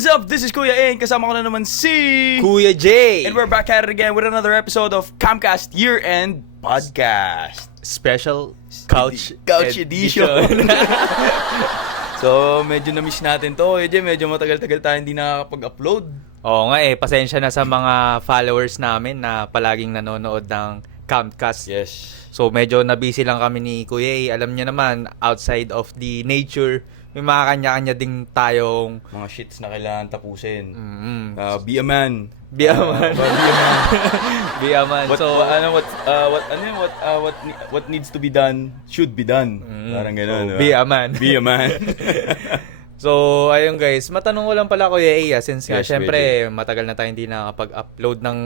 What is up? This is Kuya A. Kasama ko na naman si Kuya J. And we're back at it again with another episode of Camcast Year-End Podcast Special Couch Edition. So, medyo na-miss natin to. Kuya J, medyo matagal-tagal tayo hindi nakakapag-upload. Oo nga pasensya na sa mga followers namin na palaging nanonood ng Camcast. Yes. So medyo na-busy lang kami ni Kuya A. Alam niyo naman, outside of the nature, may mga kanya-kanya ding tayong Mga shits na kailangan tapusin. be Be a man. a man. Be a man. What needs to be done should be done. Parang gano'n. So, be a man. Be a man. So, ayun guys, matanong ko lang pala Kuya A, since nga Yes, syempre matagal na tayo hindi nakapag-upload ng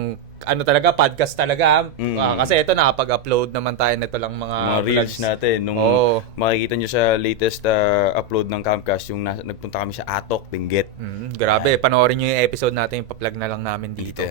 podcast talaga. Kasi ito nakapag-upload naman tayo nito lang mga reels vlogs natin. Nung makikita nyo sa latest upload ng Camcast, yung nagpunta kami sa Atok, Benguet. Grabe, panoorin nyo yung episode natin, yung pa-plug na lang namin dito.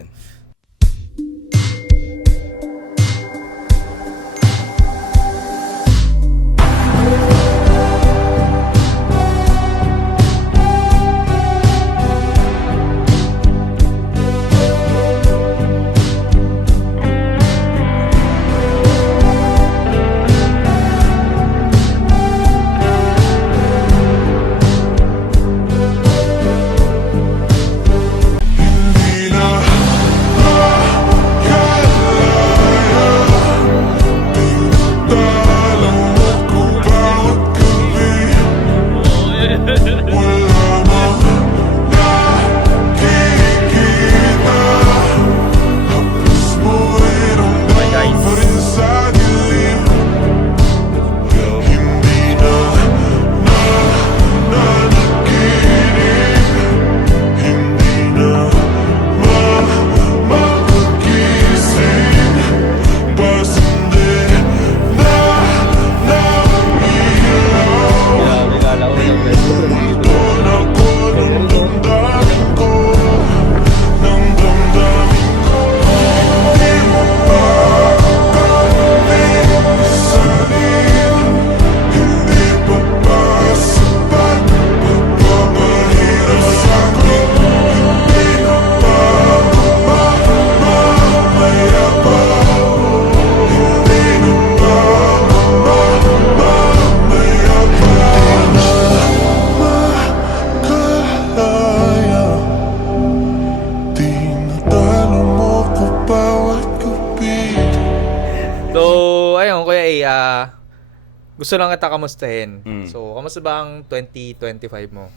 Gusto lang kita kamustahin. So, kamusta ba ang 2025 mo?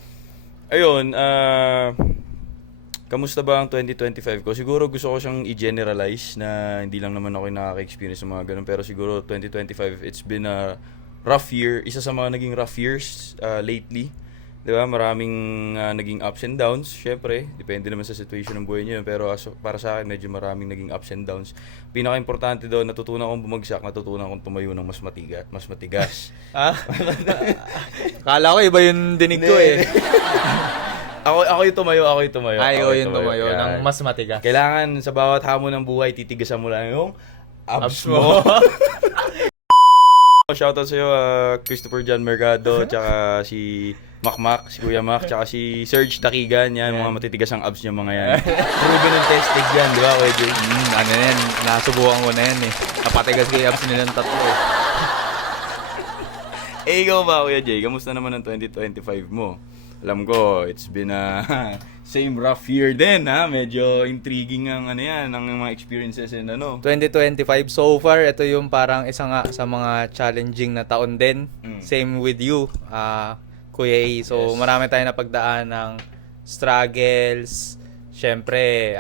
Ayun, kamusta ba ang 2025 ko? Siguro gusto ko siyang i-generalize na hindi lang naman ako nakaka-experience ng mga ganun. Pero siguro 2025, it's been a rough year. Isa sa mga naging rough years lately. Diba? Maraming naging ups and downs. Syempre, depende naman sa situation ng buhay niyo. Pero para sa akin, medyo maraming naging ups and downs. Pinaka-importante doon, natutunan kong bumagsak, natutunan kong tumayo ng mas matigas. Kala ko iba yung dinig ko eh. Ako yung tumayo. Ayaw yung tumayo ng mas matigas. Kailangan sa bawat hamon ng buhay, titigasan mo lang yung abs mo. Shoutout sa'yo, Christopher John Mercado, tsaka si Makmak, si Kuya Mac, tsaka si Serge Takigan. Yan, mga matitigas ang abs niya mga yan. Proven and tested yan, di ba, Kuya Jay? Ano yan, nasubukan ko na yan eh. Napatigas ko yung abs nilang tatlo eh. Ikaw ba, Kuya Jay? Kamusta naman ang 2025 mo? Alam ko, it's been a same rough year din, ha? Medyo intriguing ang ang mga experiences and 2025 so far, ito yung parang isa nga sa mga challenging na taon din. Same with you, Kuya A. So, marami tayong napagdaan ng struggles. Syempre,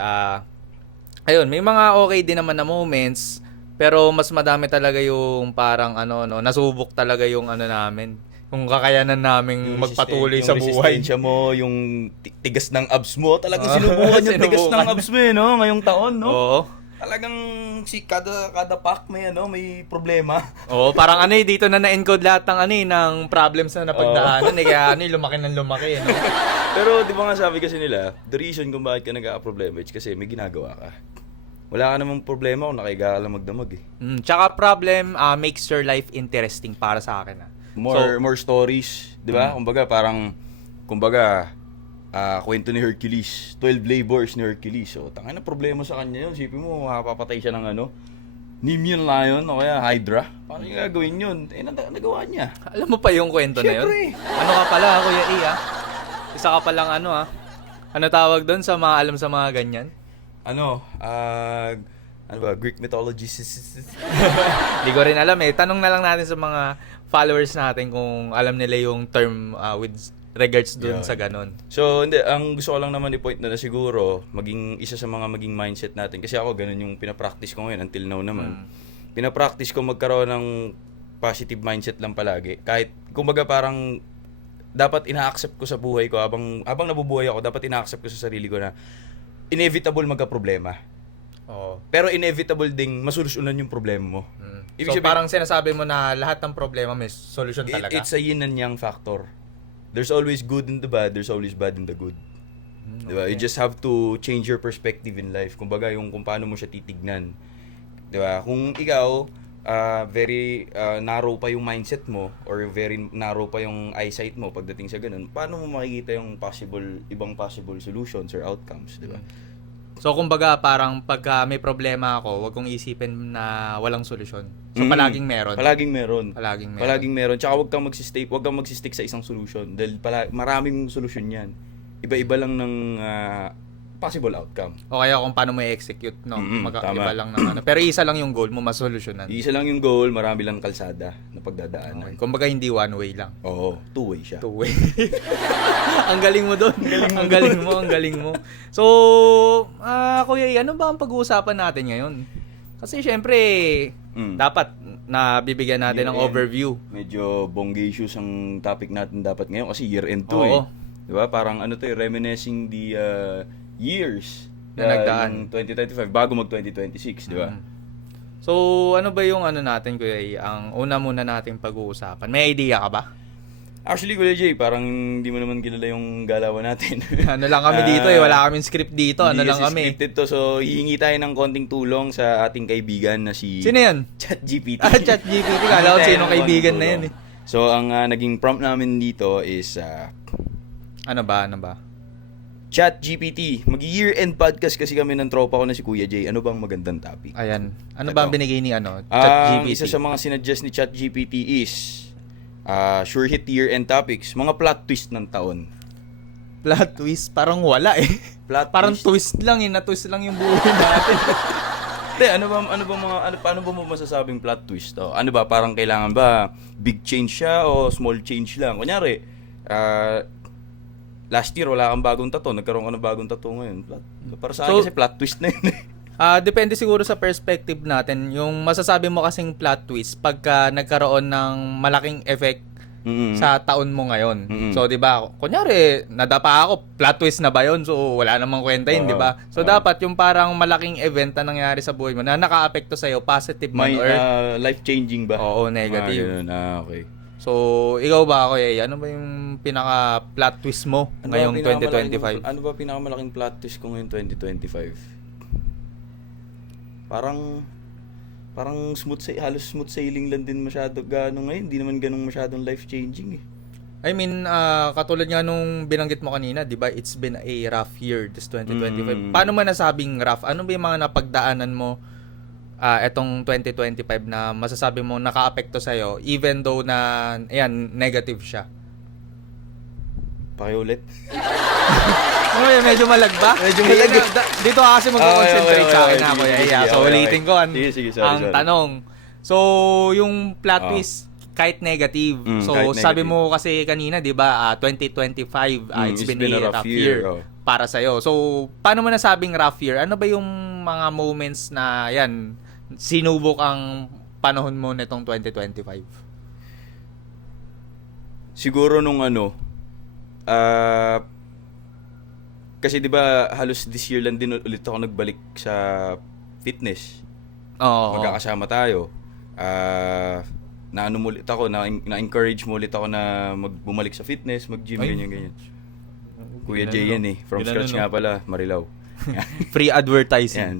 ayun, may mga okay din naman na moments, pero mas madami talaga yung parang nasubok talaga yung namin. Yung kakayanan naming magpatuloy sa buhay. Yung resistensya mo, yung tigas ng abs mo, talagang sinubukan yung tigas ng abs mo ngayong taon, no? Oo. Talagang kada pack may may problema. Oo, parang dito na na-encode lahat ng problems na napagdaanan, kaya lumaki ng lumaki, no? Pero di ba nga sabi kasi nila, the reason kung bakit ka nag-a-problema is kasi may ginagawa ka. Wala ka namang problema kung nakahiga ka lang magdamag eh. Tsaka problem makes your life interesting para sa akin. More stories, 'di ba? Kumbaga kwento ni Hercules, 12 labors ni Hercules. So, tangina problema sa kanya yun. Sipin mo, mapapatay siya ng Nemean Lion o kaya Hydra. Paano yung gagawin yun? Nagawa niya. Alam mo pa yung kwento na yun? Siyempre. Ano ka pala, Kuya E, Isa ka palang Ano tawag doon sa mga alam sa mga ganyan? Ano ba? Greek mythology. Hindi ko rin alam eh. Tanong na lang natin sa mga followers natin kung alam nila yung term with regards doon sa ganon. So, hindi. Ang gusto ko lang naman i-point na siguro, isa sa mga maging mindset natin. Kasi ako, ganun yung pinapractice ko ngayon until now naman. Pinapractice ko magkaroon ng positive mindset lang palagi. Kahit, kumbaga parang, dapat ina-accept ko sa buhay ko, habang nabubuhay ako, dapat ina-accept ko sa sarili ko na inevitable magka-problema. Oo. Pero inevitable ding masolusyonan yung problema mo. So, parang sinasabi mo na lahat ng problema may solution talaga? It's a yin and yang factor. There's always good in the bad, there's always bad in the good. Diba? You just have to change your perspective in life. Kumbaga, kung paano mo siya titignan. Diba? Kung ikaw, very narrow pa yung mindset mo or very narrow pa yung eyesight mo pagdating sa ganun, paano mo makikita yung ibang possible solutions or outcomes, diba? So, kumbaga, parang pagka may problema ako, wag kong isipin na walang solusyon. So, palaging meron. Palaging meron. Palaging meron. Tsaka wag kang magsistick sa isang solution dahil maraming solusyon yan. Iba-iba lang ng possible outcome. O kaya kung paano mo i-execute, no? Tama. Iba lang ng Pero isa lang yung goal mo, masolusyonan. Isa lang yung goal, marami lang kalsada na pagdadaanan. Okay. Kumbaga, hindi one way lang. Oo, two-way siya. Two-way. Ang galing mo doon. Ang galing mo. So, Kuya, ano ba ang pag-uusapan natin ngayon? Kasi syempre, dapat nabibigyan natin ng overview. Medyo bongacious ang topic natin dapat ngayon kasi year-end to Oo. Diba? Parang reminiscing the years na nagdaan. 2025 bago mag-2026, di ba? So, ano ba yung natin, Kuya? Ang una muna nating pag-uusapan. May idea ka ba? Actually, Kuya Jay, parang hindi mo naman kilala yung galawan natin. Ano lang kami dito Wala kaming script dito. Ano lang kami. Scripted to. So, hihingi tayo ng konting tulong sa ating kaibigan na si... Sino yan? ChatGPT. ChatGPT. Kala ko sinong kaibigan na yan eh. So, ang naging prompt namin dito is... Ano ba? ChatGPT. Mag-year-end podcast kasi kami ng tropa ko na si Kuya Jay. Ano bang magandang topic? Ayan. Ano ba ang binigay ni ChatGPT? Isa sa mga sinadjust ni ChatGPT is sure hit year-end topics. Mga plot twist ng taon. Plot twist? Parang wala eh. Parang twist lang eh. Na-twist lang yung buhay natin. Paano ba mo masasabing plot twist? Ano ba? Parang kailangan ba big change siya o small change lang? Kunyari, last year wala kang bagong tattoo, nagkaroon ka ng bagong tattoo ngayon. Para sa akin kasi plot twist na yun. Depende siguro sa perspective natin. Yung masasabi mo kasing plot twist pagka nagkaroon ng malaking effect sa taon mo ngayon. So, 'di ba? Kunyari, nadapa ako, plot twist na ba 'yon? So, wala namang kwenta 'yun, 'di ba? So, dapat yung parang malaking event na nangyari sa buhay mo na naka-apekto sa iyo, positive man or life-changing ba? Oo, negative. Okay. So, ikaw ba, Kuya? Ano ba yung pinaka-plot twist mo ngayong 2025? Ano ba pinakamalaking plot twist ko ngayong 2025? Parang halos smooth sailing lang din masyado ngayon. Hindi naman ganun masyadong life-changing eh. I mean, katulad nga nung binanggit mo kanina, di ba? It's been a rough year, this 2025. Paano mo nasabing rough? Ano ba yung mga napagdaanan mo etong 2025 na masasabi mo naka-apekto sa'yo even though na, negative siya? Pakiulit. Medyo malagba. Dito ka kasi mag-concentrate sa akin ako. So, ulitin ko ang tanong. So, yung plot twist, kahit negative. So, kahit sabi negative. mo kasi kanina, di ba, 2025, it's been a rough year para sa'yo. So, paano mo nasabing rough year? Ano ba yung mga moments na, sinubok ang panahon mo nitong 2025? Siguro nung kasi 'di ba halos this year lang din ulit ako nagbalik sa fitness. Oo. Magkakasama tayo. Naano mo ulit ako, na-encourage mo ulit ako na bumalik sa fitness, mag-gym, ganyan. Kuya Jay yan eh. From scratch nga pala, Marilao. Free advertising. Yan.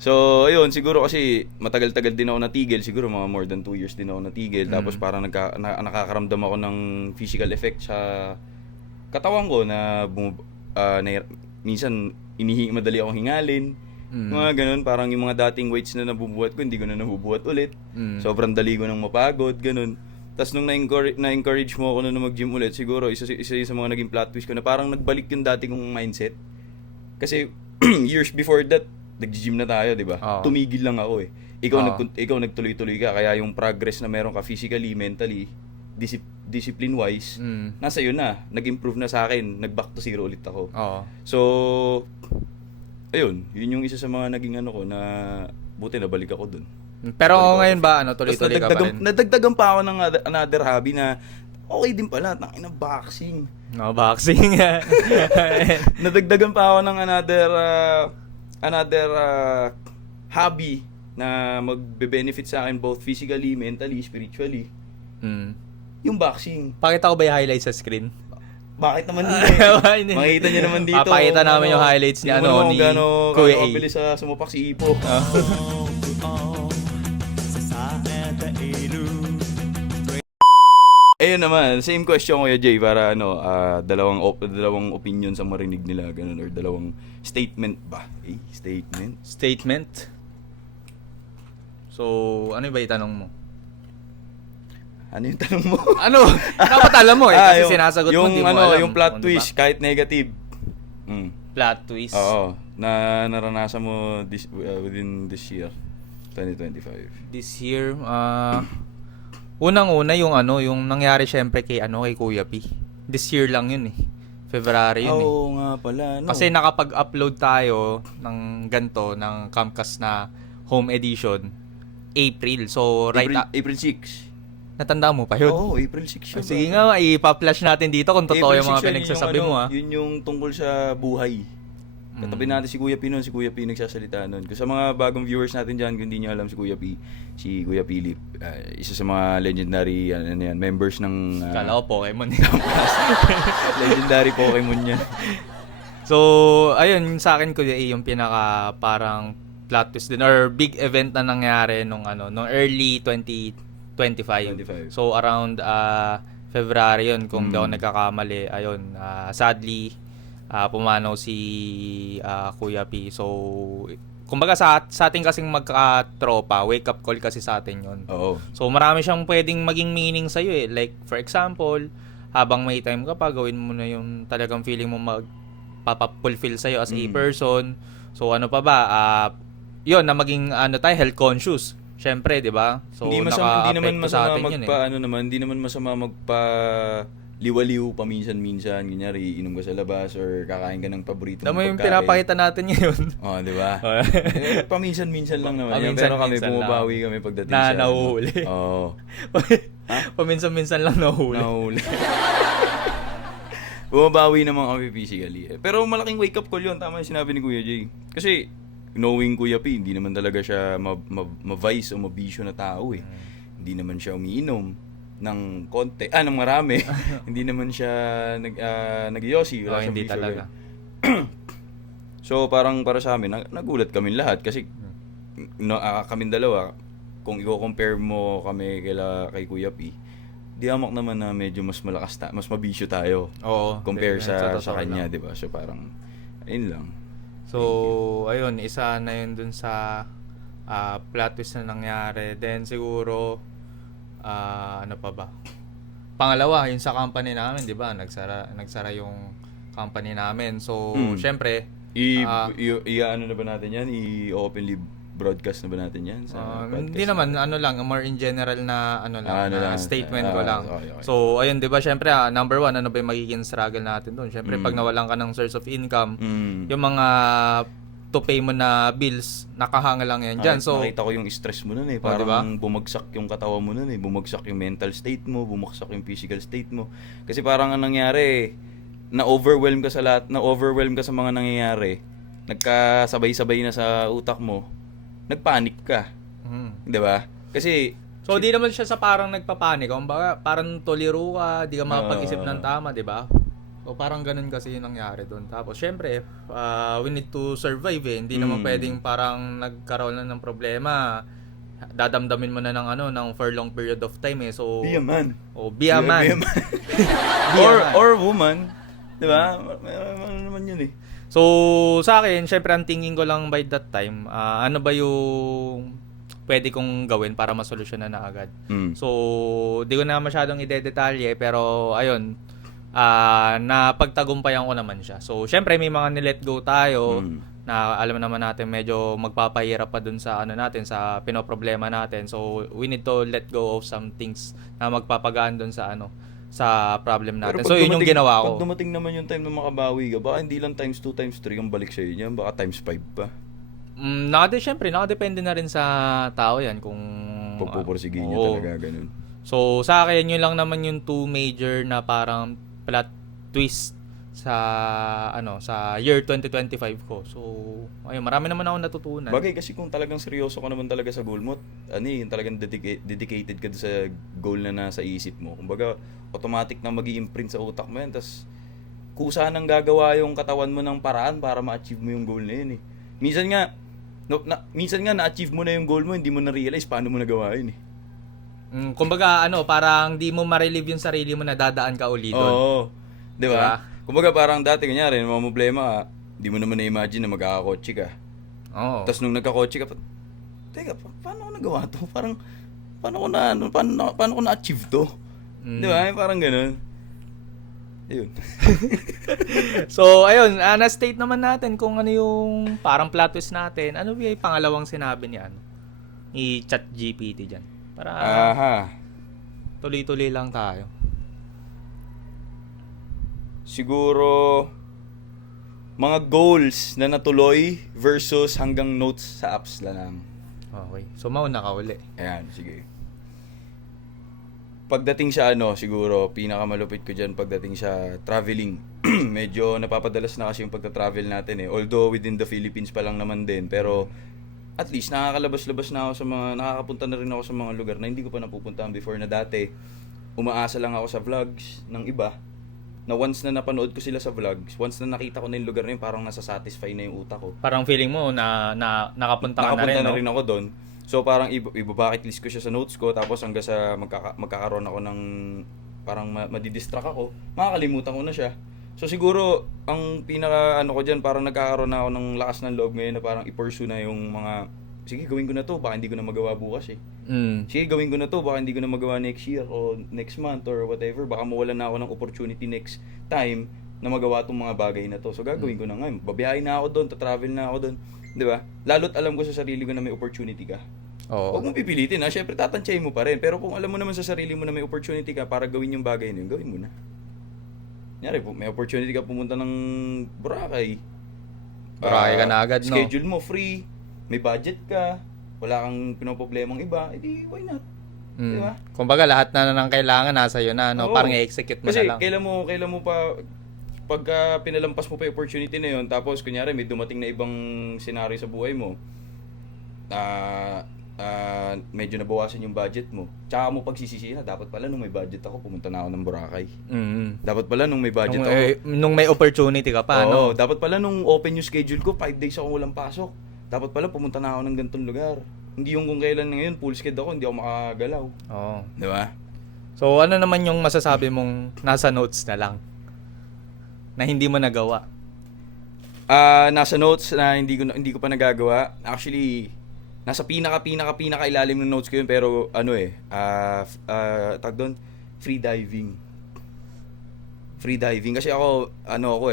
So, ayun, siguro kasi matagal-tagal din ako natigil. Siguro mga more than 2 years din ako natigil. Tapos parang nakakaramdam ako ng physical effect sa katawan ko na minsan madali akong hingalin. Mga ganun, parang yung mga dating weights na nabubuhat ko, hindi ko na nabubuhat ulit. Sobrang dali ko nang mapagod, ganun. Tapos nung na-encourage mo ako na mag-gym ulit, siguro isa yun sa mga naging plot twist ko na parang nagbalik yung dati kong mindset. Kasi years before that, nag-gym na tayo, di ba? Tumigil lang ako eh. Ikaw nagtuloy-tuloy ka, kaya yung progress na meron ka physically, mentally, discipline-wise, nasa yun na. Nag-improve na sa akin, nag-back to zero ulit ako. So, ayun, yun yung isa sa mga naging ano ko na buti na balik ako dun. Pero ngayon ba, tuloy-tuloy ka pa rin? Nadagdagan pa ako ng another hobby na okay din pala, tangina boxing. Boxing. Nadagdagan pa ako ng another hobby na magbe-benefit sa akin both physically, mentally, spiritually. Yung boxing. Pakita ko ba yung highlights sa screen? Bakit naman hindi? Makita niyo naman dito. Papakita namin yung highlights ni ni Kuya A. Mabilis sa sumapak si Ipo. Ayun naman, same question Kuya Jay para dalawang opinion sa marinig nila ganun or dalawang statement ba? Statement. So, ano ba itanong mo? Ano yung tanong mo? Dapat alam mo kasi sinasagot mo, hindi mo alam. Yung plot twist, kahit negative. Plot twist? Oo, na naranasan mo within this year, 2025. This year, unang-una yung nangyari syempre kay Kuya P. This year lang yun eh. February yun Oo nga pala, no? Kasi nakapag-upload tayo ng ganto, ng Camcast na home edition, April. So, April 6. Natanda mo pa yun? Oo, April 6 yun. Sige nga, ipa-flash natin dito kung totoo yung mga pinagsasabi mo ha. Yun yung tungkol sa buhay. Katabi natin si Kuya P nun, si Kuya P nagsasalita nun. Kung sa mga bagong viewers natin dyan, kung hindi nyo alam si Kuya Philip, isa sa mga legendary members ng... Kala ko Pokemon. Legendary Pokemon yan. So, ayun, sa akin Kuya A, yung pinaka parang plot twist din or big event na nangyari nung early 2025. So around February yun kung di ako nagkakamali. Ayun, sadly pumanaw si Kuya P. So kumbaga sa ating kasing magka-tropa, wake up call kasi sa atin yun. Oo. So marami siyang pwedeng maging meaning sa iyo eh. Like for example, habang may time ka pa, gawin mo na yung talagang feeling mo magpapafulfill sa iyo as a person. So ano pa ba? Yun na maging health conscious. Syempre, 'di ba? So hindi naman masama hindi naman masama liwaliw paminsan-minsan, kunyari inom ka sa labas or kakain ka ng paborito mong yung pinapakita natin ngayon. Oh, 'di ba? Paminsan-minsan lang naman. Pero kami bumabawi kami pagdating sa nahuhuli. Oo. Paminsan-minsan lang nahuhuli. Bumabawi naman kami physically. Pero malaking wake up call 'yun, tama 'yung sinabi ni Kuya Jay. Kasi knowing Kuya P, hindi naman talaga siya ma-vice o mabisyo na tao eh. Hindi naman siya umiinom ng konti, ng marami. Hindi naman siya nag-yosi. Hindi talaga. So parang para sa amin, nagulat kami lahat kasi kaming dalawa, kung i-compare mo kami kay Kuya P, di amak naman na medyo mas malakas mas mabisyo tayo. Oo. Compare sa kanya, di ba? So parang, ayun lang. So, ayun, isa na yun dun sa plot twist na nangyari. Then, siguro, ano pa ba? Pangalawa, yung sa company namin, di ba? Nagsara yung company namin. So, syempre, ano na ba natin yan? I-openly broadcast na ba natin yan? Sa hindi naman, more in general na statement ko lang. Okay. So, ayun, di ba, syempre, number one, ano ba yung magiging struggle natin doon? Syempre, pag nawalan ka ng source of income, yung mga to pay mo na bills, nakahanga lang yan dyan. So, nakita ko yung stress mo nun eh. Parang diba? Bumagsak yung katawan mo nun eh. Bumagsak yung mental state mo, bumagsak yung physical state mo. Kasi parang ang nangyari, na-overwhelm ka sa lahat, na-overwhelm ka sa mga nangyayari. Nagkasabay-sabay na sa utak mo. Nagpanik ka. 'Di ba? Kasi so di naman siya sa parang nagpapanik, kumbaga parang tolero ka, di ka makapag-isip ng tama, 'di ba? So parang ganun kasi yung nangyari doon. Tapos syempre, we need to survive eh. Hindi naman pwedeng parang nagkaroon na ng problema. Dadamdamin mo na ng for long period of time eh. So be a man. Be a man. Or woman. Di ba? Ano naman yun eh. So, sa akin, syempre ang tingin ko lang by that time, ano ba yung pwede kong gawin para masolusyonan na agad. Mm. So, di ko na masyadong ide-detalye, pero ayun, napagtagumpayan ko naman siya. So, syempre may mga nilet go tayo na alam naman natin medyo magpapahirap pa dun sa ano natin, sa pinoproblema natin. So, we need to let go of some things na magpapagaan dun sa ano, sa problem natin. So, yun yung ginawa ko. Pag dumating naman yung time na makabawi ka, baka hindi lang times 2, times 3 yung balik sa'yo niyan, baka times 5 pa. Syempre, nakadepende na rin sa tao yan kung Pagpupursigin niya oo. talaga, ganun. So, sa akin, yun lang naman yung two major na parang plot twist sa sa year 2025 ko. So, ayun, marami naman ako natutunan. Bagay kasi kung talagang seryoso ka naman talaga sa goal mo, talagang dedicated ka sa goal na nasa isip mo. Kumbaga, automatic na mag-i-imprint sa utak mo yan. Tapos, kusa nang gagawa yung katawan mo ng paraan para ma-achieve mo yung goal na yun eh. Minsan nga na-achieve mo na yung goal mo, hindi mo na-realize paano mo nagawa yun eh. Kumbaga, parang di mo ma-relieve yung sarili mo na dadaan ka uli doon. Oo. Di ba? Diba? Kumbaga parang dati, kunyari, mga problema ka, di mo naman na-imagine na magkakakotse ka. Oo. Tapos nung nagkakotse ka, teka, paano ko nagawa to? Parang, paano ko na-achieve to? Di ba? Parang ganun. Ayun. So, ayun, na-state naman natin kung ano yung parang plot twist natin. Ano ba yung pangalawang sinabi ni ni ChatGPT dyan? Para Aha. tuloy-tuloy lang tayo. Siguro, mga goals na natuloy versus hanggang notes sa apps lang. Okay. So, mauna ka uli. Ayan, sige. Pagdating sa siguro, pinakamalupit ko dyan pagdating sa traveling. Medyo napapadalas na kasi yung pagta-travel natin eh. Although within the Philippines pa lang naman din. Pero at least nakakalabas-labas na ako sa nakakapunta na rin ako sa mga lugar na hindi ko pa napupuntahan before na dati. Umaasa lang ako sa vlogs ng iba. Na once na napanood ko sila sa vlogs, once na nakita ko na yung lugar na yun, parang nasa-satisfy na yung utak ko. Parang feeling mo na nakapunta ka na rin, Nakapunta na no? rin ako doon. So parang iba-bucket list ko siya sa notes ko, tapos hanggang sa magkakaroon ako ng parang madidistract ako, makakalimutan ko na siya. So siguro ang pinaka ko diyan, parang nagkakaroon na ako ng lakas ng loob ngayon na parang i-pursue na yung mga sige, gawin ko na to, baka hindi ko na magawa bukas eh. Sige, gawin ko na to, baka hindi ko na magawa next year o next month or whatever, baka mawalan na ako ng opportunity next time na magawa tong mga bagay na to. So gagawin ko na ngayon. Babiyahin na ako doon, tatravel na ako doon. 'Di ba? Lalo't alam ko sa sarili ko na may opportunity ka. Oo. Huwag mo pipilitin ha. Syempre tatantyahin mo pa rin. Pero kung alam mo naman sa sarili mo na may opportunity ka para gawin yung bagay na yun, gawin mo na. Kunyari, may opportunity ka pumunta ng Boracay. Boracay ka na agad, no? Schedule mo, free. May budget ka. Wala kang pinoproblemang iba. Edi, why not? Diba? Kumbaga, lahat na ng kailangan nasa iyo na, no? Oo. Parang i-execute mo Kasi na lang. kailan mo pa pagka pinalampas mo pa yung opportunity na yun, tapos kunyari may dumating na ibang scenario sa buhay mo, medyo nabawasan yung budget mo. Tsaka mo pagsisisihan na, dapat pala nung may budget ako, pumunta na ako ng Boracay. Dapat pala nung may budget ako. Nung may opportunity ka pa, no? Dapat pala nung open yung schedule ko, 5 days ako walang pasok. Dapat pala pumunta na ako ng ganitong lugar. Hindi yung kung kailan ngayon, full schedule ako, hindi ako makagalaw. Oo. Di ba? So, ano naman yung masasabi mong nasa notes na lang? Na hindi mo nagawa? Nasa notes na hindi ko pa nagagawa. Actually, nasa pinaka ilalim ng notes ko yun, pero tag doon, free diving kasi ako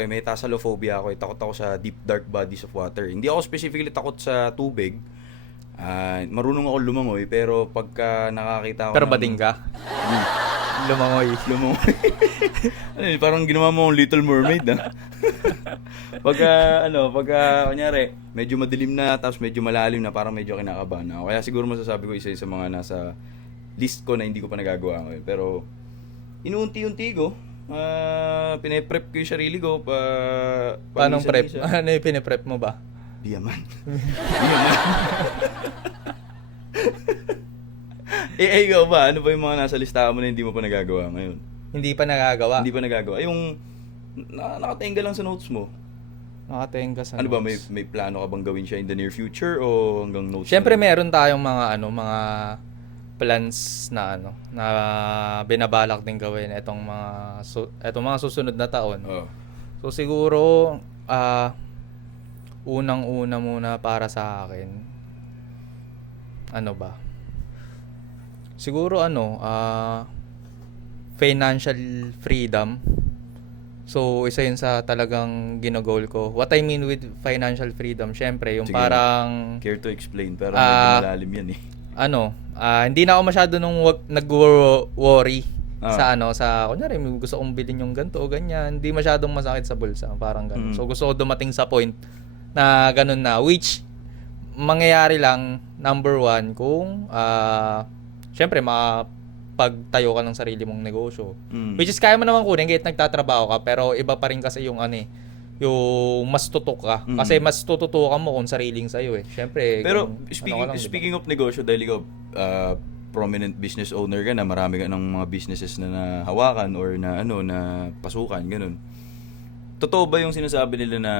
may thalassalophobia ako eh. Takot ako sa deep dark bodies of water. Hindi ako specifically takot sa tubig. Marunong ako lumangoy, pero pagka nakakita ako Pero bading ka? Lumangoy. Parang ginawa mo ang Little Mermaid pagka kunyari medyo madilim na tapos medyo malalim na, parang medyo kinakabahan na ako. Kaya siguro masasabi ko isa sa mga nasa list ko na hindi ko pa nagagawa ngayon. Pero inuunti-unti ko, pine-prep ko yung sarili ko Paano prep? Ano yung pine-prep mo ba? Biyaman. Ikaw ba? Ano ba yung mga nasa listahan mo na hindi mo pa nagagawa ngayon? Hindi pa nagagawa? Hindi pa nagagawa. Yung nakatenga lang sa notes mo. Nakatenga sa Ano ba? May plano ka bang gawin siya in the near future o hanggang notes? Siyempre meron tayong mga plans na na binabalak din gawin etong mga susunod na taon. So siguro unang-una muna para sa akin, ano ba? Siguro financial freedom. So isa yun sa talagang ginagol ko. What I mean with financial freedom, syempre yung Sige. parang Care to explain, pero medyo malalim yan eh. hindi na ako masyado nag-worry Ah. sa kunyari may gusto kong bilhin yung ganto o ganyan, hindi masyadong masakit sa bulsa, parang ganun. So gusto ko dumating sa point na ganun na, which mangyayari lang number one kung syempre makapagtayo ka ng sarili mong negosyo. Which is kaya mo naman kunin kahit nagtatrabaho ka, pero iba pa rin kasi yung yung mas tutok ka. Kasi mas tututukan mo kung sariling sa'yo eh. Syempre, Pero kung speaking of negosyo, dahil ikaw prominent business owner ka na, marami ka ng mga businesses na nahawakan or na na pasukan, ganun. Totoo ba yung sinasabi nila na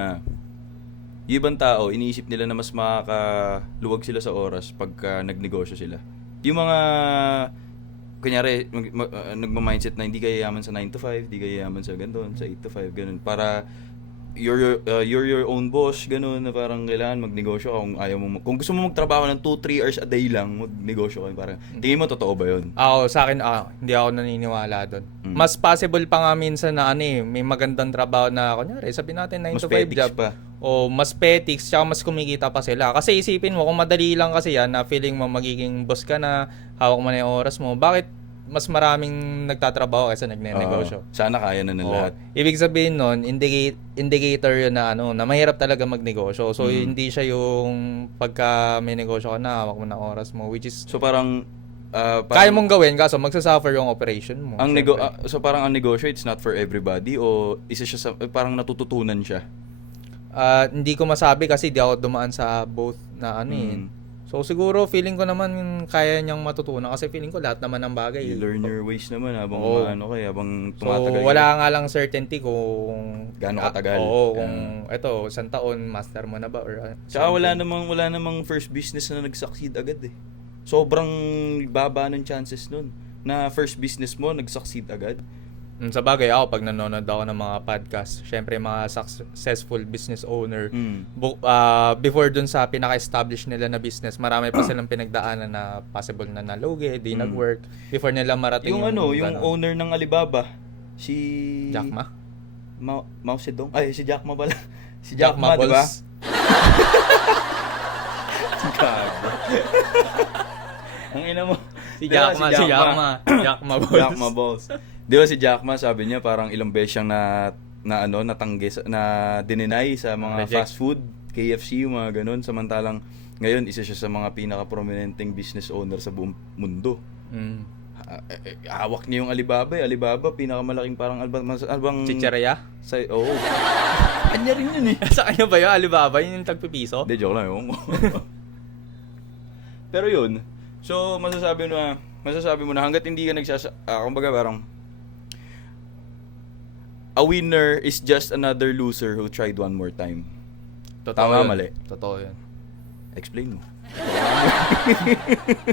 yung ibang tao, iniisip nila na mas makakaluwag sila sa oras pagka nagnegosyo sila? Yung mga kunyari nagma-mindset na hindi kayo yaman sa 9 to 5, hindi kayo yaman sa ganun, sa 8 to 5, ganun. Para you're your own boss, ganun, na parang kailangan magnegosyo ka kung ayaw mo. Kung gusto mo magtrabaho ng 2-3 hours a day lang, magnegosyo ka. Parang, tingin mo, totoo ba yun? Sa akin, hindi ako naniniwala doon. Mas possible pa nga minsan na may magandang trabaho na, kunyari, sabihin natin 9 Mas to 5 petics job. pa. O mas petics, tsaka mas kumikita pa sila. Kasi isipin mo, kung madali lang kasi yan, na feeling mo magiging boss ka na, hawak mo na yung oras mo, bakit mas maraming nagtatrabaho kaysa nagnenegosyo? Sana kaya na ng lahat. Ibig sabihin nun, indicator yun na na mahirap talaga magnegosyo. So hindi siya yung pagka may negosyo ka na, hawak mo na oras mo, which is So parang kaya mong gawin, kaso magsasuffer yung operation mo. so parang ang negosyo, it's not for everybody, o isa siya sa, parang natututunan siya? Hindi ko masabi kasi di ako dumaan sa both na So siguro feeling ko naman kaya niyang matutunan kasi feeling ko lahat naman ng bagay. You learn your ways naman habang habang So tumatagal. wala nga lang certainty kung gaano katagal. Kung isang taon master mo na ba or Tsaka wala namang first business na nag-succeed agad eh. Sobrang baba ng chances nun na first business mo nag-succeed agad. Sa bagay ako, pag nanonood ako ng mga podcast, syempre mga successful business owner, before dun sa pinaka-establish nila na business, marami pa silang pinagdaanan na possible na nalugi, di nag-work, before nila marating yung owner ng Alibaba, si Jack Ma? Mao Zedong? Ay, si Jack Ma pala. Si Jack Jack Ma, di ba? Ang ina mo. Jack Ma Balls. Di ba si Jack Ma, sabi niya parang ilang beses siyang natanggi, na dininay sa mga Reject. fast food, KFC, yung mga ganun. Samantalang ngayon, isa siya sa mga pinaka-prominenteng business owner sa buong mundo. Hawak niya yung Alibaba. Alibaba, pinakamalaking parang albang Chicheria? Kanya rin yun eh. Sa kanya ba yun? Alibaba? Yun yung tagpipiso? Hindi, joke lang yun. Pero yun, so masasabi mo na hanggat hindi ka kumbaga parang a winner is just another loser who tried one more time. Tama, mali? Totoo yun. Explain mo.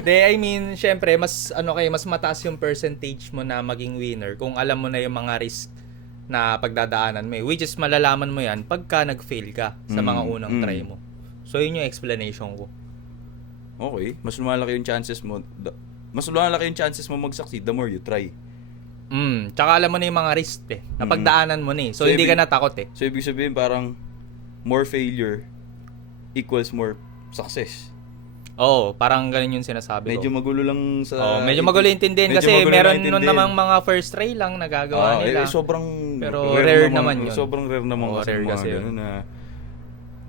I mean, syempre, mas mataas yung percentage mo na maging winner kung alam mo na yung mga risk na pagdadaanan mo. Which is, malalaman mo yan pagka nag-fail ka sa mga unang try mo. So, yun yung explanation ko. Okay. Mas lumalaki yung chances mo mag-succeed the more you try. Tsaka alam mo na yung mga risk na pagdaanan mo na So hindi ka natakot So, ibig sabihin parang more failure equals more success. Parang ganun yung sinasabi ko. Medyo magulo lang sa... medyo magulo intindihin kasi meron nun namang mga first try lang nagagawa nila. Pero rare naman yun. Sobrang rare naman kasi rare mga kasi ganun na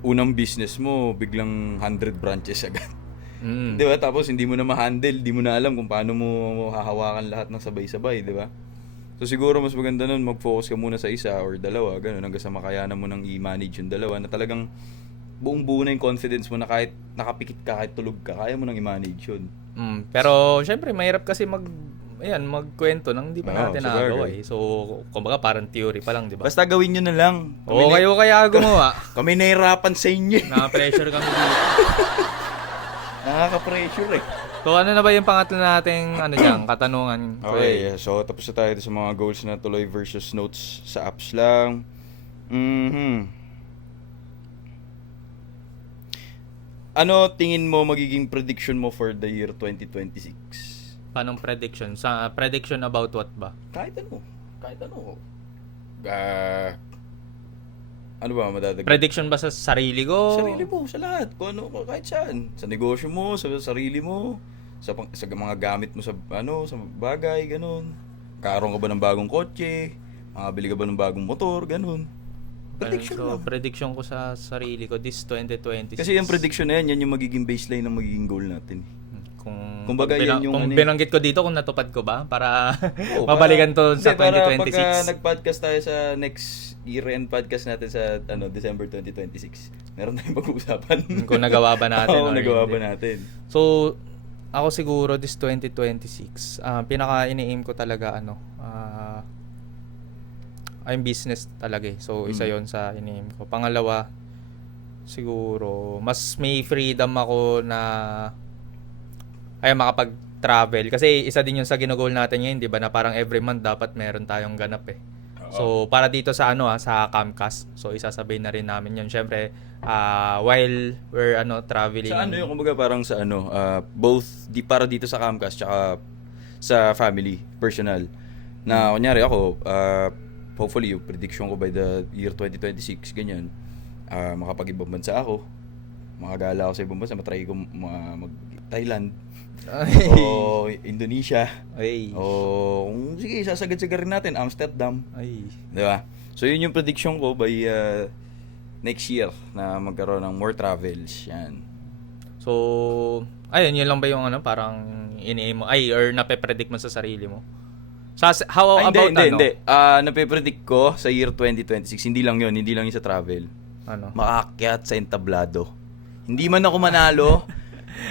unang business mo, biglang 100 branches agad. Di ba? Tapos hindi mo na ma-handle, hindi mo na alam kung paano mo hahawakan lahat ng sabay-sabay, di ba? So siguro mas maganda nun, mag-focus ka muna sa isa or dalawa, ganun, hanggang sa makayanan mo nang i-manage yung dalawa na talagang buong-buo na yung confidence mo na kahit nakapikit ka, kahit tulog ka, kaya mo nang i-manage yun. Pero syempre mahirap kasi magkwento nang hindi pa natin nagawa So, kumbaga parang theory pa lang, di ba? Basta gawin nyo na lang. Kayo kaya gumawa. Kami nahirapan sa inyo. Naka-pressure kami dito. Nakaka-pressure eh. So, ano na ba yung pangatlo nating katanungan? Okay, so tapos na tayo sa mga goals na tuloy versus notes sa apps lang. Ano tingin mo magiging prediction mo for the year 2026? Paanong prediction? Sa prediction about what ba? Kahit ano. Ah, ano ba madadagdag? Prediction ba sa sarili ko? Sarili mo, sa lahat. Kung ano, kahit saan. Sa negosyo mo, sa sarili mo, sa mga gamit mo sa sa bagay, ganun. Karoon ka ba ng bagong kotse? Makabili ka ba ng bagong motor, ganun. Prediction So, lang. prediction ko sa sarili ko this 2026. Kasi yung prediction na yan yung magiging baseline ng magiging goal natin. Kumbaga, kung, yan yung kung ano binanggit ko dito kung natupad ko ba para Oo, mabalikan to sa Para 2026. pagka nag-podcast tayo sa next year-end podcast natin sa December 2026, meron tayong pag-uusapan. Kung nagawa ba natin Oo, or nagawa hindi. ba natin. So, ako siguro this 2026, pinaka ini-aim ko talaga I'm business talaga eh. So, isa yon sa ini-aim ko. Pangalawa, siguro, mas may freedom ako na makapag-travel. Kasi isa din yun sa ginagol natin ngayon, di ba? Na parang every month dapat meron tayong ganap eh. So, para dito sa sa Camcast. So, isasabay na rin namin yun. Syempre, while we're traveling. Sa yun, kumbaga parang sa both para dito sa Camcast tsaka sa family, personal. Na kunyari ako, hopefully yung prediction ko by the year 2026, ganyan, makapag-ibang bansa ako, makagala ako sa ibang bansa, matry ko mag-Thailand, o Indonesia, Ay. o sige, sasagad-sagad rin natin, Amsterdam. Ay. Di ba? So yun yung prediction ko by next year na magkaroon ng more travels. Yan. So, ayun, yun lang ba yung parang ini-aim mo? Or nape-predict mo sa sarili mo? How about Hindi. Nape-predict ko sa year 2026, hindi lang yun sa travel. Makaakyat sa entablado. Hindi man ako manalo,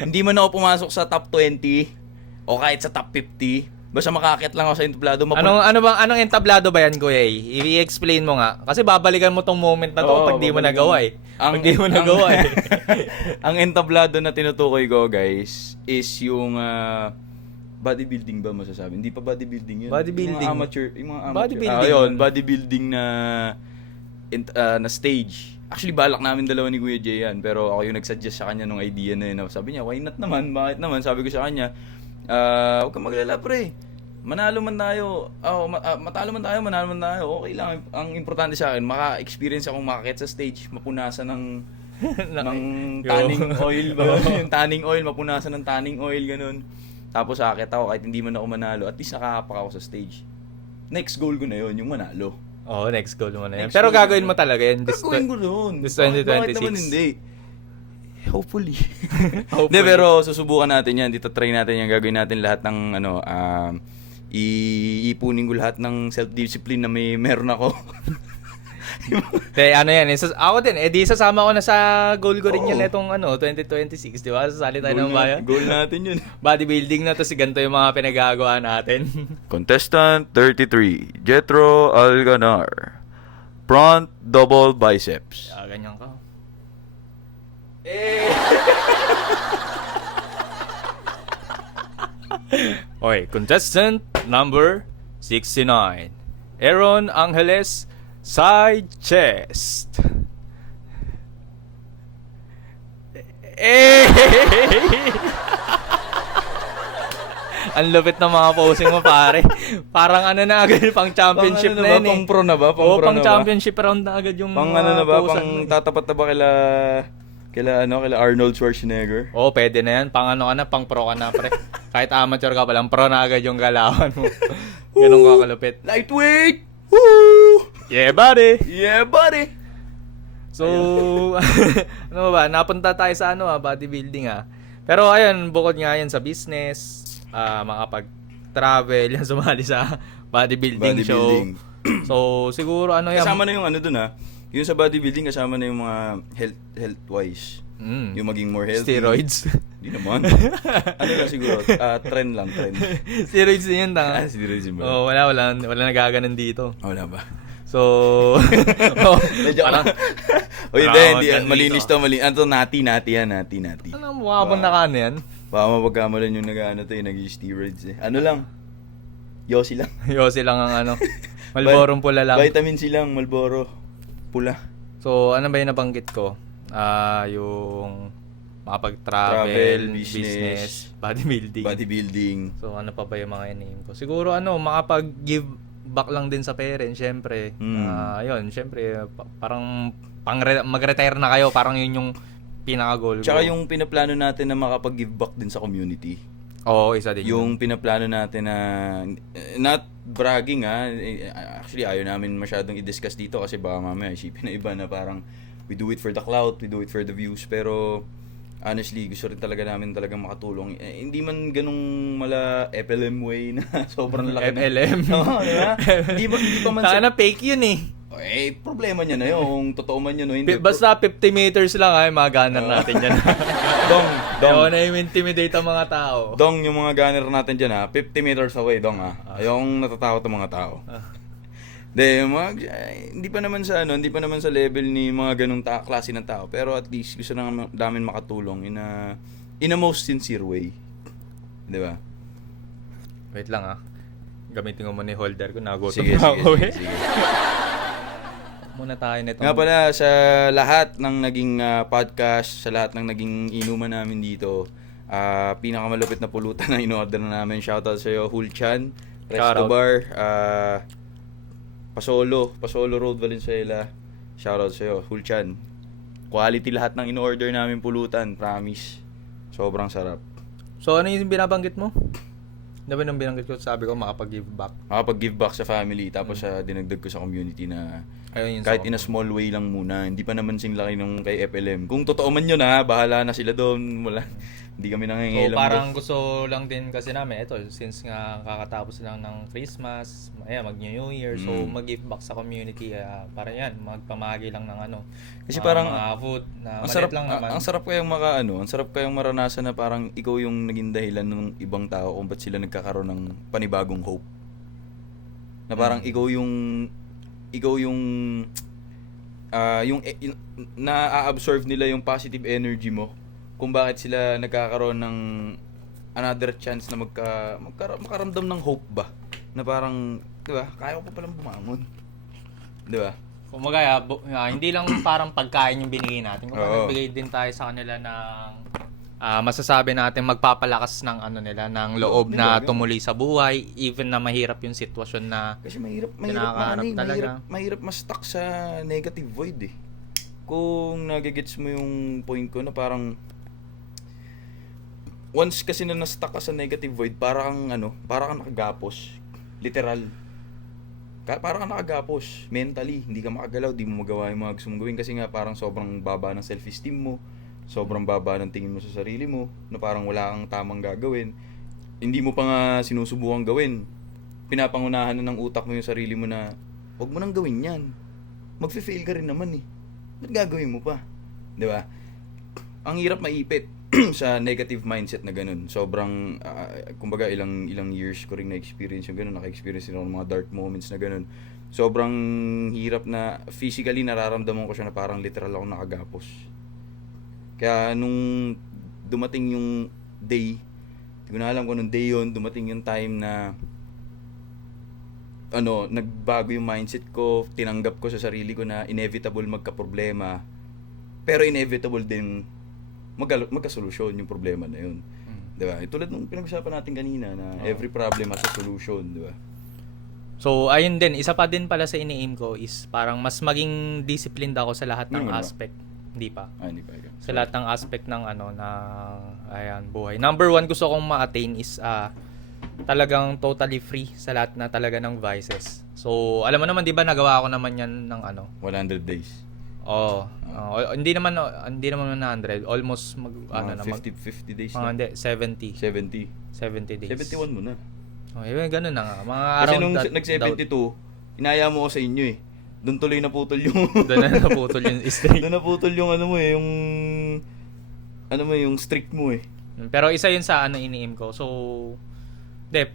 hindi man ako pumasok sa top 20 o kahit sa top 50, basta makaakyat lang ako sa entablado. Anong entablado ba yan, Kuya? I-explain mo nga. Kasi babalikan mo tong moment na to pag di mo nagawa eh. Ang entablado na tinutukoy ko, guys, is yung bodybuilding ba masasabi? Hindi pa bodybuilding yun. Bodybuilding. Yung mga amateur. Bodybuilding. Yun, bodybuilding na stage. Actually, balak namin dalawa ni Kuya Jay yan. Pero ako yung nagsuggest sa kanya nung idea na yun. Sabi niya, why not naman? Bakit naman? Sabi ko sa kanya, huwag kang maglala, pre. Manalo man tayo. Matalo man tayo, manalo man tayo. Okay lang. Ang importante sa akin, maka-experience akong makakit sa stage. Mapunasan ng tanning oil ba? Yung tanning oil, mapunasan ng tanning oil, ganun. Tapos akit ako, kahit hindi man ako manalo, at least nakakapak ako sa stage. Next goal ko na yun, yung manalo. Next goal mo na yan. Pero gagawin mo talaga yan. Gagawin ko yun. This 2026. Bakit naman hindi? Hopefully. Hindi, pero susubukan natin yan. Dito try natin yan. Gagawin natin lahat ng iipunin ko lahat ng self-discipline na meron ako. Kaya yan. Ako din. Di sasama ko na sa goal ko rin yan itong 2026. Di ba? Sasali tayo ng bayan. Goal natin yun. Bodybuilding na to si ganito yung mga pinagagawa natin. Contestant 33, Jethro Alganar. Front double biceps. Ganyan ka. Okay, contestant number 69. Aaron Angeles, side chest. Ang lupit ng mga posing mo, pare. Parang na agad, pang championship na yan eh. Pang pro na ba? Pang championship round na agad yung pang na ba? Pang tatapat na ba kila Arnold Schwarzenegger? Pwede na yan. Pang pang pro ka na, pre. Kahit amateur ka pa lang, pro na agad yung galawan mo. Ganun ka kalupit. Lightweight! Woo! Yeah, buddy! Yeah, buddy! So, ba? Napunta tayo sa bodybuilding Pero ayun, bukod nga yan sa business, makapag-travel, yan sumali sa bodybuilding show. So, siguro yan. Kasama na yung dun yung sa bodybuilding, kasama na yung mga health-wise. Yung maging more healthy. Steroids? Di naman. Lang siguro? Trend lang. Steroids din yun, tanga. Steroids yun ba? Wala nagaganon dito. Wala ba? So, hindi. Malinis to. Nati yan. Ano, mukha bang nakano yan? Baka mapagkamalan yung nag-steroids eh. Lang? Yossi lang. Yossi lang ang Malborong pula lang. Vitamin C lang, Malboro. Pula. So, ano ba yung nabanggit ko? Yung makapag-travel, Travel, business, bodybuilding. Bodybuilding. So, ano pa ba yung mga in-aim ko? Siguro, makapag-give back lang din sa parents, syempre. Ayun, syempre, parang mag-retire na kayo, parang yun yung pinaka-goal ko. Tsaka yung pinaplano natin na makapag-give back din sa community. Oo, isa din Yung pinaplano natin na, not bragging actually ayaw namin masyadong i-discuss dito kasi baka mamaya isipin na iba na parang we do it for the clout, we do it for the views, pero honestly gusto rin talaga namin talagang makatulong. Hindi man ganung mala FLM way na sobrang laki. FLM. Oo, diba? Hindi pa man Sana fake yun eh. Problema niya na yun. Totoo man yun. Hindi, Basta 50 meters lang ay mga gunner natin dyan. Dong. Ayaw na i-intimidate ang mga tao. Dong, yung mga gunner natin dyan 50 meters away, Dong Ayokong natatakot ang mga tao. Hindi pa naman sa level ni mga ganung klase ng tao, pero at least gusto namin makatulong in a most sincere way. 'Di ba? Wait lang Gamitin ko muna yung holder ko, nagutom Sige. Muna tayo nito. Nga pala, sa lahat ng naging podcast, sa lahat ng naging inuman namin dito, pinakamalupit na pulutan na in-order na namin. Shoutout sa iyo, Hulchan, Resto Bar, Pasolo Road, Valenzuela. Shoutout sa iyo, Hulchan. Quality lahat ng in-order namin pulutan, promise. Sobrang sarap. So, ano yung binabanggit mo? Diba nung binanggit ko, sabi ko makapag-give back. Makapag-give back sa family, tapos dinagdag ko sa community na Ayun, kahit in a small way lang muna. Hindi pa naman sing laki nung kay FLM. Kung totoo man yun bahala na sila doon. Hindi kami nangingialam. So parang gusto lang din kasi namin, since nga kakatapos lang ng Christmas, mag-New Year, so mag-give back sa community, para yan, magpamagi lang ng kasi parang mga food na ang sarap lang naman. ang sarap kayang maranasan na parang ikaw yung naging dahilan ng ibang tao kung ba't sila nagkakaroon ng panibagong hope. Na parang ikaw yung na-absorb nila yung positive energy mo kung bakit sila nagkakaroon ng another chance na makaramdam ng hope ba, na parang 'di ba kaya ko pa palang bumangon, 'di ba? Kumbaga, hindi lang parang pagkain yung binigay natin, kumbaga nagbigay din tayo sa kanila ng masasabi natin magpapalakas ng nila ng loob na tumuli sa buhay even na mahirap yung sitwasyon na kasi mahirap ma-stuck sa negative void Kung nagigets mo yung point ko na parang once kasi na na-stuck ka sa negative void, parang nakagapos. Literal. Parang nakagapos mentally, hindi ka makagalaw, di mo magawa yung mga gusto mong gawin kasi nga parang sobrang baba ng self-esteem mo. Sobrang baba ng tingin mo sa sarili mo, na parang wala kang tamang gagawin. Hindi mo pa nga sinusubukan gawin. Pinapangunahan na ng utak mo yung sarili mo na, huwag mo nang gawin yan. Magfe-fail ka rin naman Ba't gagawin mo pa? Di ba? Ang hirap maipit sa negative mindset na ganun. Sobrang, kumbaga ilang years ko rin na-experience yung ganun. Naka-experience din ako ng mga dark moments na ganun. Sobrang hirap na, physically nararamdaman ko siya na parang literal ako nakagapos. Kaya nung dumating yung day, hindi ko na alam kung anong day yun, dumating yung time na nagbago yung mindset ko, tinanggap ko sa sarili ko na inevitable magka-problema, pero inevitable din magka-solusyon yung problema na yun. Diba? Tulad nung pinag-usapan natin kanina na every problem has a solution, diba? So, ayun din, isa pa din pala sa ini-aim ko is parang mas maging disciplined ako sa lahat ng aspect. Hindi pa. Hindi pa. Sa lahat ng aspect ng buhay. Number 1 gusto kong ma-attain is talagang totally free sa lahat na talaga ng vices. So, alam mo naman 'di ba nagawa ko naman 'yan ng 100 days. Hindi naman 100, almost 50 days. Hindi, 70. 70 days. 71 mo na. Ganun na nga. Mga kasi around nung that, nag-72, inaya mo ko sa inyo Doon tuloy naputol yung doon na naputol yung streak. Doon naputol yung yung streak mo Pero isa yun sa ini-aim ko. So,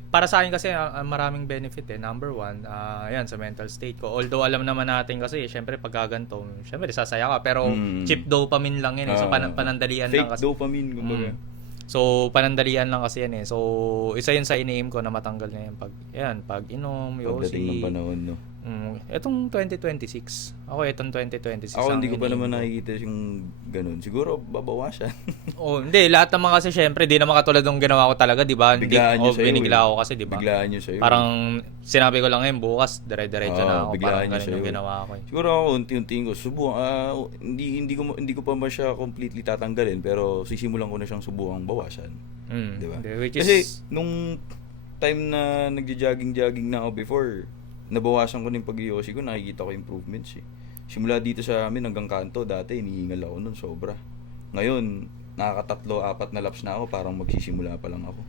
para sa akin kasi maraming benefit Number 1, yan sa mental state ko. Although alam naman natin kasi, syempre pag gaganto, syempre sasaya ka. Pero cheap dopamine lang yan So, panandalian lang kasi. Fake dopamine, kumbaga. So, panandalian lang kasi yan So, isa yun sa ini-aim ko na matanggal na yan. Pag inom, yosi. Pagdating ng panahon, no? Etong 2026. Ako itong 2026. Ako ang hindi ko pa naman iniintay. nakikita yung ganun. Siguro babawasan. Hindi, lahat naman kasi syempre, di naman katulad ng ginawa ko talaga, di ba? Biglaan yun sa'yo, binigla ako kasi, di ba? Biglaan yun sa'yo. Parang sinabi ko lang ngayon, bukas, dire-diretso Oo, na ako. biglaan Parang yun ganun sa'yo. yung ginawa ko. Siguro ako unti-unti ko subukan. Hindi ko pa ba siya completely tatanggalin, pero sisimulan ko na siyang subukang bawasan. Di ba? Which Kasi is, nung time na nagja-jogging na ako before, nabawasan ko na yung pag-yosi ko, nakikita ko improvements eh. Simula dito sa amin hanggang kanto, dati inihingal ako nun sobra. Ngayon, nakakatatlo, 4 na laps na ako, parang magsisimula pa lang ako.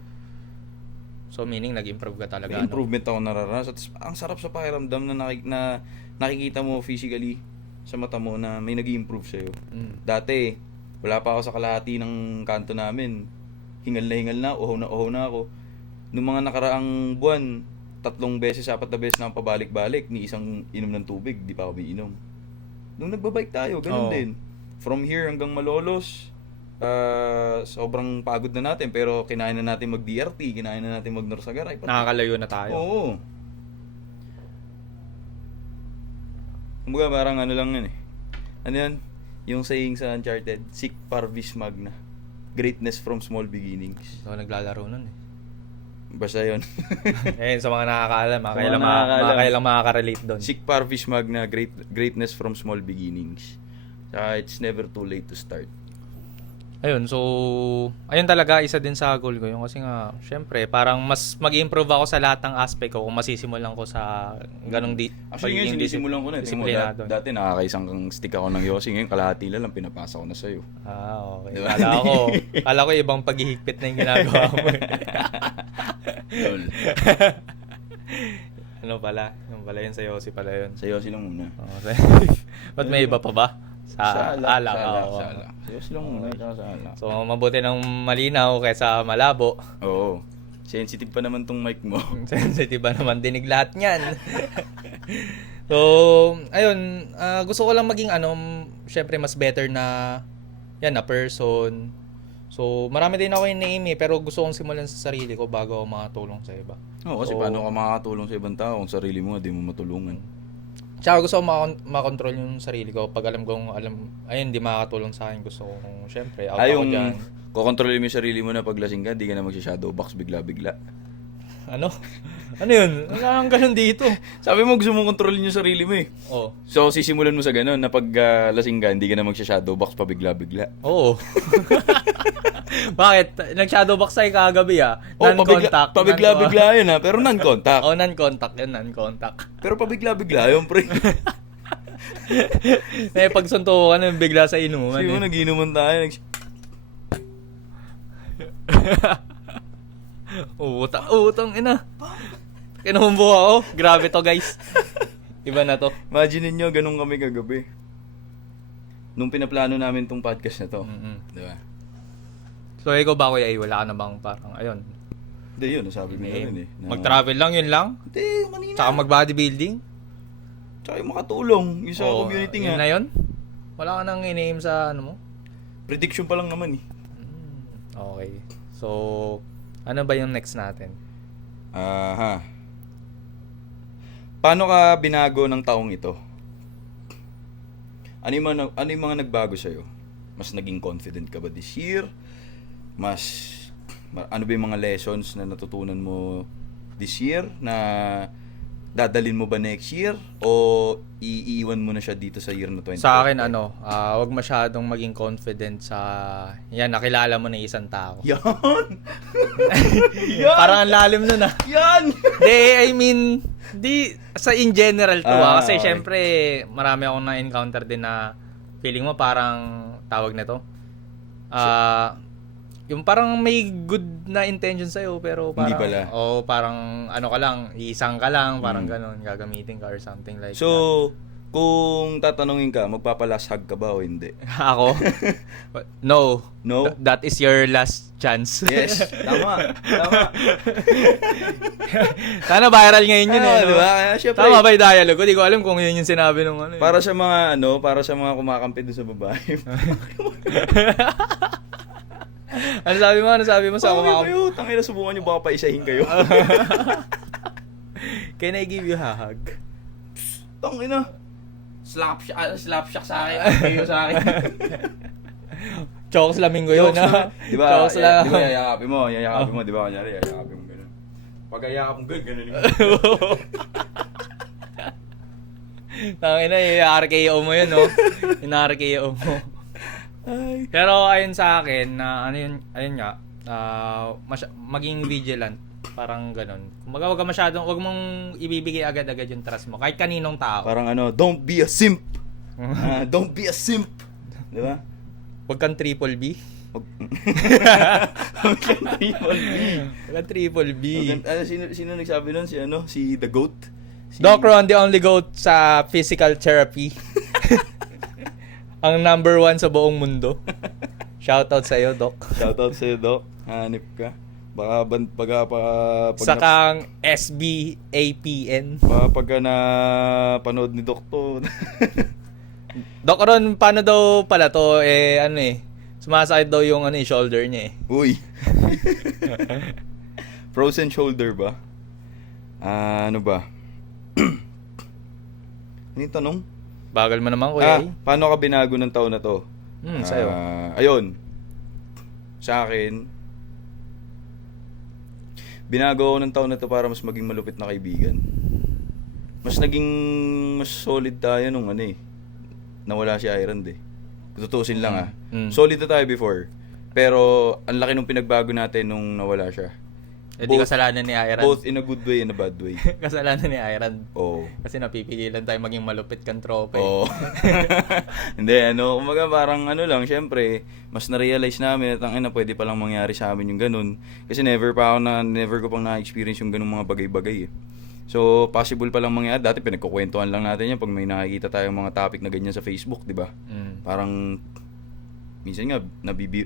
so meaning, nag-improve ka talaga. May improvement ako nararanasan. Tapos, ang sarap sa pakiramdam na, nakikita mo physically sa mata mo na may nag-improve sa'yo. Dati, wala pa ako sa kalahati ng kanto namin. Hingal na, uhaw na ako. Noong mga nakaraang buwan, 3 beses, 4 na beses na akong pabalik-balik, ni isang inom ng tubig, di pa ako iinom. Nung nagbabike tayo, ganun Oo. din. From here hanggang Malolos, sobrang pagod na natin, pero kinain na natin mag-DRT, kinain na natin mag-Norsagaray. Nakakalayo na tayo. Oo. Kumbaga parang ano lang yun eh. Ano yan? Yung saying sa Uncharted, Sic Parvis Magna. Greatness from small beginnings. So, naglalaro nun eh. Basta yun. Ayun, sa mga nakakaalam, Sa mga nakakaalam. kailang makaka-relate doon. Sic Parvis Magna, greatness from small beginnings. Saka it's never too late to start. Ayun, so, ayun talaga, isa din sa goal ko yun. Kasi nga, syempre, parang mas mag-improve ako sa lahat ng aspect ko kung masisimulan ko sa ganong Actually ngayon sinisimulan ko na. Tingnan mo, disiplinado. dati nakakaisang kang stick ako ng yosi. Ngayon kalahati lang pinapasa ko na sa'yo. Okay. Diba? Kala ko ibang paghihigpit na yung ginagawa mo. Lol. Ano pala? Yung pala yun sa Yossi pala yun. Sa yosi lang muna. Okay. Ba't may iba pa ba? Sa alak. Oo. Sa alak. Sa yosi lang muna. Tsaka sa alak. So, mabuti ng malinaw kaysa malabo. Oo. Sensitive pa naman tong mic mo. Sensitive ba naman dinig lahat niyan? So, ayun, gusto ko lang maging syempre mas better na na person. So, marami din ako yung name pero gusto kong simulan sa sarili ko bago ako makatulong sa iba. Oo, kasi So, paano ka makakatulong sa ibang tao kung sarili mo di mo matulungan? Tsaka gusto ko makontrol yung sarili ko pag ayun, di makakatulong sa akin. Gusto ko syempre, out ako Yung dyan. kukontrolin mo yung sarili mo na pag lasing ka, di ka na magsha-shadow box bigla-bigla. Ano? Ano yun? Wala kang ganun dito. Sabi mo gusto mong kontrolin yung sarili mo eh. Oh. So, sisimulan mo sa ganun na pag lasing ka, hindi ka na magsha-shadow box pa bigla-bigla. Oo. Bakit? Nag-shadowbox tayo kagabi Non-contact. Pabigla-bigla yun ha, pero non-contact. Non-contact yun, non-contact. Pero pabigla-bigla yun, pre. May pagsunto ka na bigla sa inuman. Kasi mo, naginuman tayo. Utang ina. Kinumbo ako. Grabe to, guys. Iba na to. Imagine niyo ganun kami kagabi. Nung pinaplano namin tong podcast na to. Di ba? So, ikaw ba, Kuya A? Wala ka na bang parang, ayun. Hindi yun, nasabi mo na rin eh. Mag-travel lang, yun lang? Hindi, yung kanina. Tsaka mag-bodybuilding? Tsaka yung makatulong. Yung sa community nga. Yun na yun? Wala ka nang in-aim sa ano mo? Prediction pa lang naman eh. Okay. So, ano ba yung next natin? Aha. Paano ka binago ng taong ito? Ano yung mga nagbago sa'yo? Mas naging confident ka ba this year? Ano ba yung mga lessons na natutunan mo this year na dadalin mo ba next year o iiwan mo na siya dito sa year na 20? Sa akin, wag masyadong maging confident sa, nakilala mo na isang tao. Yan! Parang ang lalim nun Yan! Sa in general to kasi Okay. syempre marami akong na-encounter din na feeling mo parang tawag nito. Yung parang may good na intention sa'yo pero parang Hindi pala. parang ano ka lang, isang ka lang, parang ganun, gagamitin ka or something like that. So, kung tatanungin ka, magpapalas hug ka ba o hindi? Ako? No. No? That is your last chance. Yes, tama. Sana viral ngayon yun Ano, no? diba? Kaya syempre, Tama ba yung dialogue? Di ko alam kung yun yung sinabi nung ano. para sa mga kumakampi doon sa babae. Ano sabi mo sa Okay mga... kayo, tangina, subukan nyo baka paisahin kayo. Can I give you a hug? Tangina. Slap shock sa akin. Kayo sa akin. Chokes Lamingo yun, ha? Di ba? Chokes lang. Di ba yayakapin mo? Di ba? Kanyari, yayakapin mo gano'n. Pag yayakap mo gano'n. Tangina, i-RKO mo yun, no? In-RKO mo. Pero ayun sa akin, na ayun nga, maging vigilant. Parang ganun. Kumbaga, wag mong ibibigay agad-agad yung trust mo. Kahit kaninong tao. Parang don't be a simp. Don't be a simp. Di ba? Wag kang triple B. Huwag kang triple B. Wag kang triple B. Sino nagsabi nun? Si The Goat? Doc Ron, the only goat sa physical therapy. Ang number 1 sa buong mundo. Shoutout sa iyo, Doc. Shoutout sa'yo, Doc. Hanip ka. Baka Sakang SBAPN. pagka na panood ni Doc to. Doc Ron, paano daw pala to? Sumasakit daw yung shoulder niya eh. Uy. Frozen shoulder ba? Ano ba? Ano yung tanong? Bagal mo naman, kuya. Paano ka binago ng taon na to? Sa'yo. Ayun. Sa akin, binago ako ng taon na to para mas maging malupit na kaibigan. Mas solid tayo nung nawala si Iron eh. Tutuusin lang Solid na tayo before. Pero ang laki nung pinagbago natin nung nawala siya. Di kasalanan ni Iron. Both in a good way and a bad way. Kasalanan ni Iron. Oo. Kasi napipigilan tayo maging malupit kang tropa. Oo. Hindi, kumaga parang lang, syempre, mas na-realize namin na pwede palang mangyari sa amin yung ganun. Kasi never ko pang na-experience yung ganung mga bagay-bagay eh. So, possible palang mangyari. Dati pinagkukwentuhan lang natin yan pag may nakikita tayong mga topic na ganyan sa Facebook, di ba? Parang minsan nga,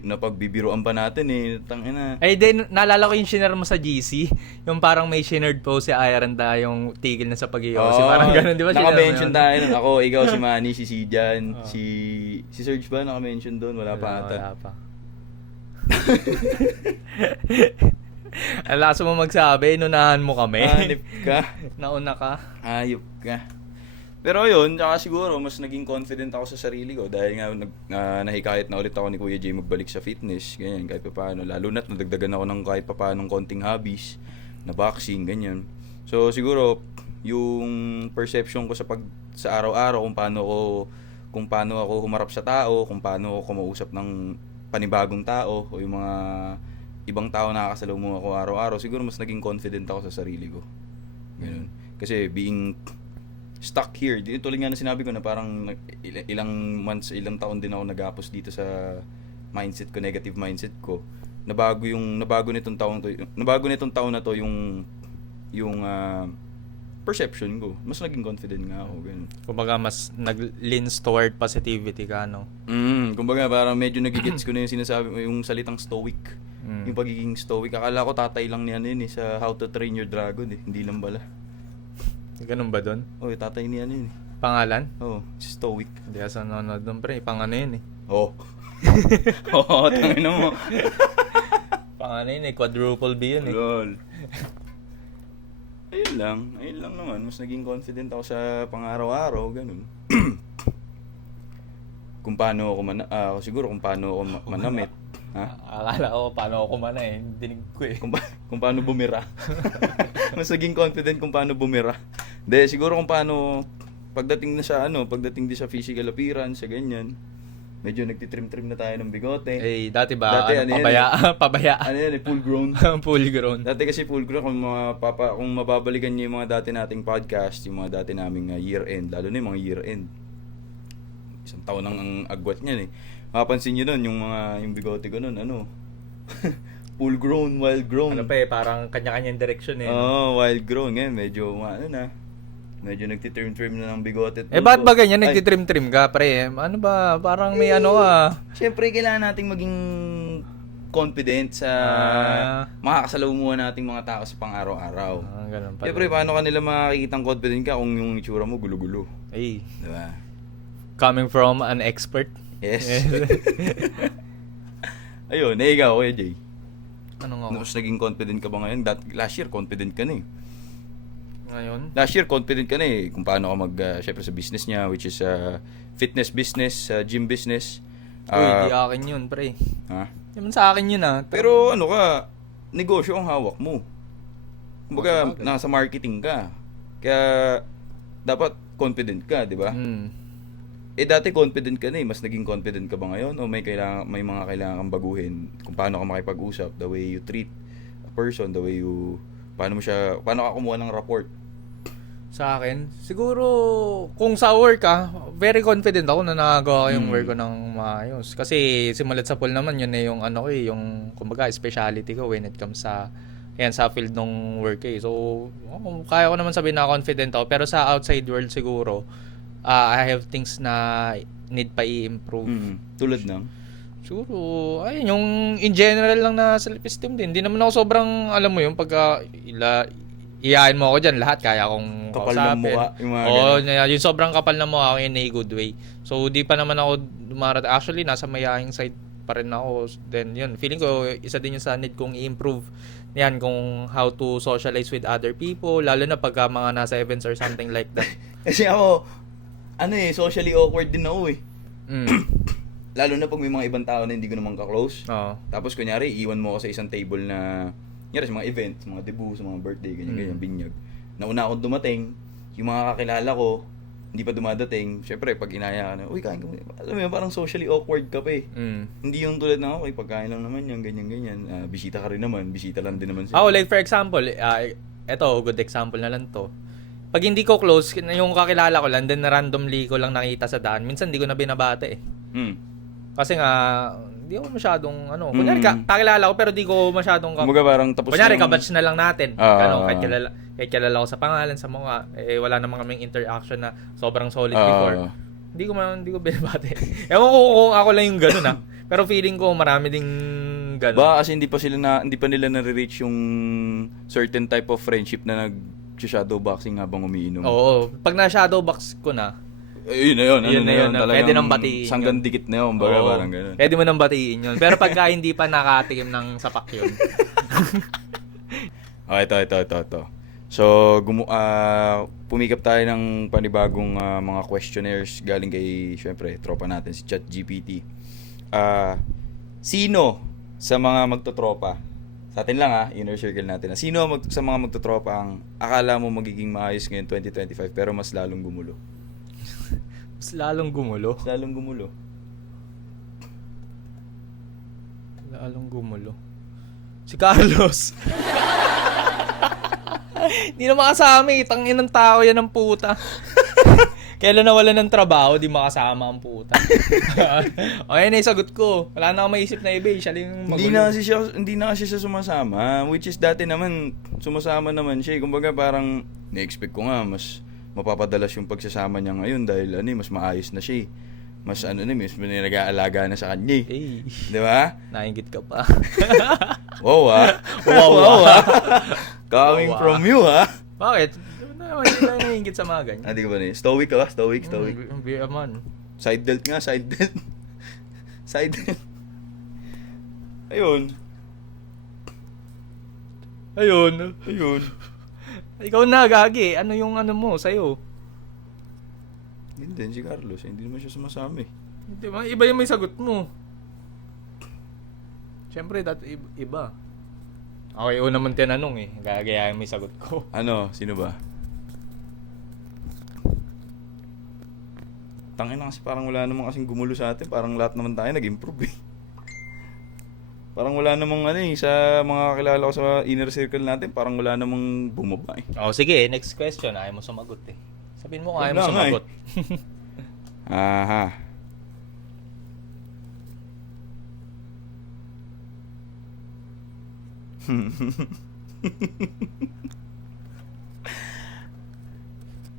napagbibiroan pa natin eh. Tangina. Ay, then, naalala ko yung shinare mo sa GC. Yung parang may shinard post si Iron yung tigil na sa pag-iossi. Parang ganun, di ba? Naka-mention tayo nun. Ako, ikaw, si Manny, si Sijan, si Serge ba? Naka-mention doon? Wala pa ata. Wala pa. Ang lakas mo magsabi, inunahan mo kami. Hanip ka. Nauna ka. Ayop ka. Pero yun, tsaka siguro mas naging confident ako sa sarili ko dahil nga nahikayat na ulit ako ni Kuya Jay magbalik sa fitness, ganyan, kahit papaano. Lalo na't nadagdagan ako ng kahit papaano konting hobbies, na boxing, ganyan. So siguro, yung perception ko sa araw-araw kung paano ako humarap sa tao, kung paano ako kumausap ng panibagong tao o yung mga ibang tao na nakakasalamuha ako araw-araw, siguro mas naging confident ako sa sarili ko. Ganun. Kasi being stuck here, tulad nga na sinabi ko na parang ilang taon din ako nag-apos dito sa mindset ko, negative mindset ko. Nabago nitong taon na to yung perception ko. Mas naging confident nga ako, ganun. Kumbaga mas nag-leans toward positivity ka, no? Kumbaga parang medyo nagigets ko na yung sinasabi mo, yung salitang stoic. Yung pagiging stoic. Akala ko tatay lang niyan sa How to Train Your Dragon hindi lang bala. Ganun ba doon? Oh, tatay niya Pangalan? Oh, si Stoic. Hindi ka nanonood doon, pre. Pangano yun eh. Oh. Oo, tangina mo. Pangano yun eh. Quadruple B yun eh. Lol. Ayun lang naman. Mas naging confident ako sa pang-araw-araw, ganun. Kung paano ako siguro kung paano ako manamit. Ha? Akala ko paano ako kumana eh. Dinig ko eh. Kung paano bumira. Mas naging confident kung paano bumira. Hindi, siguro kung paano pagdating din sa physical appearance, sa ganyan. Medyo nagtitrim-trim na tayo ng bigote. Eh, dati ba? Pabaya. Ano yan full grown. Full grown. Dati kasi full grown, kung mababalikan niyo yung mga dati nating podcast, yung mga dati naming year-end, lalo na yung mga year-end. Isang taon ang agwat niyan eh. Mapapansin niyo nun, yung bigote ko nun, full grown, wild grown. Parang kanya-kanyang direction eh. Wild grown. Ngayon, medyo nagtitrim-trim na ng bigote. Ba't ba ganyan? Nagtitrim-trim ka, pre? Ano ba? Parang may Siyempre, kailangan nating maging confident sa makakasalamuha nating mga tao sa pang-araw-araw. Ganun pala. Siyempre, paano ka nila makikitang confident ka kung yung itsura mo gulo-gulo? Ay. Diba? Coming from an expert. Yes. Ayun, ikaw, Kuya Jay. Ano nga? Mas naging confident ka ba ngayon? Last year, confident ka na eh. Ngayon? Last year, confident ka na eh kung paano ka syempre sa business niya, which is fitness business, gym business. Uy, di akin yun, pre. Ha? Naman sa akin yun, ah. Pero ano ka, negosyo ang hawak mo. Kumbaga, Sabagay. nasa marketing ka. Kaya, dapat confident ka, di ba? Dati confident ka na eh. Mas naging confident ka ba ngayon? O may mga kailangan kang baguhin kung paano ka makipag-usap, the way you treat a person, the way you, paano ka kumuha ng report? Sa akin, siguro kung sa work very confident ako na nagagawa ko yung work ko ng maayos. Kasi simulat sa pool naman yun yung ano ko yung kumbaga specialty ko when it comes sa sa field ng work eh. So, kaya ko naman sabihin na confident ako. Pero sa outside world siguro, I have things na need pa i-improve. Tulad ng? Siguro, ayun, yung in general lang na self-esteem din. Hindi naman ako sobrang, alam mo yung pagka iyain mo ako dyan, lahat kaya kong Kapal ng mukha, yung mga ganun. Yung sobrang kapal ng mukha in a good way. So, di pa naman ako dumarat. Actually, nasa mayaing side pa rin ako. Then, yun, feeling ko, isa din yung sa need kong i-improve. Yan, kung how to socialize with other people, lalo na pagka mga nasa events or something like that. Kasi ako, socially awkward din ako eh. Lalo na pag may mga ibang tao na hindi ko naman ka-close. Oo. Tapos, kunyari, iwan mo ako sa isang table na sa mga event, sa mga debut, sa mga birthday, ganyan, binyag. Nauna akong dumating, yung mga kakilala ko, hindi pa dumadating. Syempre, pag inaya ka na, uy, kain ka muna. Alam mo yun, parang socially awkward ka pa eh. Hindi yung tulad na, okay, pagkain lang naman yan, ganyan. Bisita ka rin naman, bisita lang din naman sila. Like for example, eto, good example na lang to. Pag hindi ko close, yung kakilala ko lang, then randomly ko lang nakita sa daan, minsan hindi ko na binabate eh. Kasi nga, di ako masyadong, kunyari kakilala ko pero di ko masyadong, Kumbaga parang tapos kunyari kabatch na lang natin. Ah. Kahit kilala ko sa pangalan, sa mukha, wala namang kaming interaction na sobrang solid before. Hindi ko binabate. Ewan ko kung ako lang yung gano'n Pero feeling ko marami ding gano'n. Ba kasi hindi pa nila na-reach yung certain type of friendship na nag-shadow boxing habang umiinom. Oo, pag na-shadow box ko na, yun na yun. Yun na yun. Pwede nang batiin sanggan dikit na yun. Baga Oo. parang ganun. Pwede mo nang batiin yun. Pero pagka hindi pa nakatikim ng sapak yun. Ito. So, pumikap tayo ng panibagong mga questionnaires galing kay, syempre, tropa natin, si ChatGPT. Sino sa mga magtotropa, sa atin lang inner circle natin, sino sa mga magtotropa ang akala mo magiging maayos ngayon 2025 pero mas lalong gumulo? Mas lalong gumulo. Si Carlos. Hindi na makasama eh. Tangin ng tao yan ng puta. Kailan nawala ng trabaho, di makasama ang puta. Okay na yung sagot ko. Wala na akong maisip na iba eh. Siya lang yung magulo. Hindi na kasi siya sumasama. Which is dati naman, sumasama naman siya. Kumbaga parang, na-expect ko nga, mas mapapadalas yung pagsasama niya ngayon dahil mas maayos na siya eh. Mas mas nag-aalaga na sa kanya eh. Di ba? Nainggit ka pa. Wow Wow. Coming Wow. from you Bakit? Hindi tayo nainggit sa mga ganyan. Di ka ba na Stoic ka? Stoic. Beer man. Side delt nga, side delt. Side delt. Ayun. Ikaw na, gagi. Ano yung mo sa'yo? Hindi din si Carlos. Hindi naman siya sumasama eh. Di ba? Iba yung may sagot mo. Siyempre, iba. Okay, una naman tinanong eh. Gagayahin may sagot ko. Sino ba? Tangina kasi parang wala namang kasing gumulo sa atin. Parang lahat naman tayo nag-improve eh. Parang wala namang sa mga kakilala ko sa inner circle natin, parang wala namang bumaba eh. Sige, next question. Ayaw mo sumagot eh. Sabihin mo kung ayaw mo Wala nga sumagot. Aha.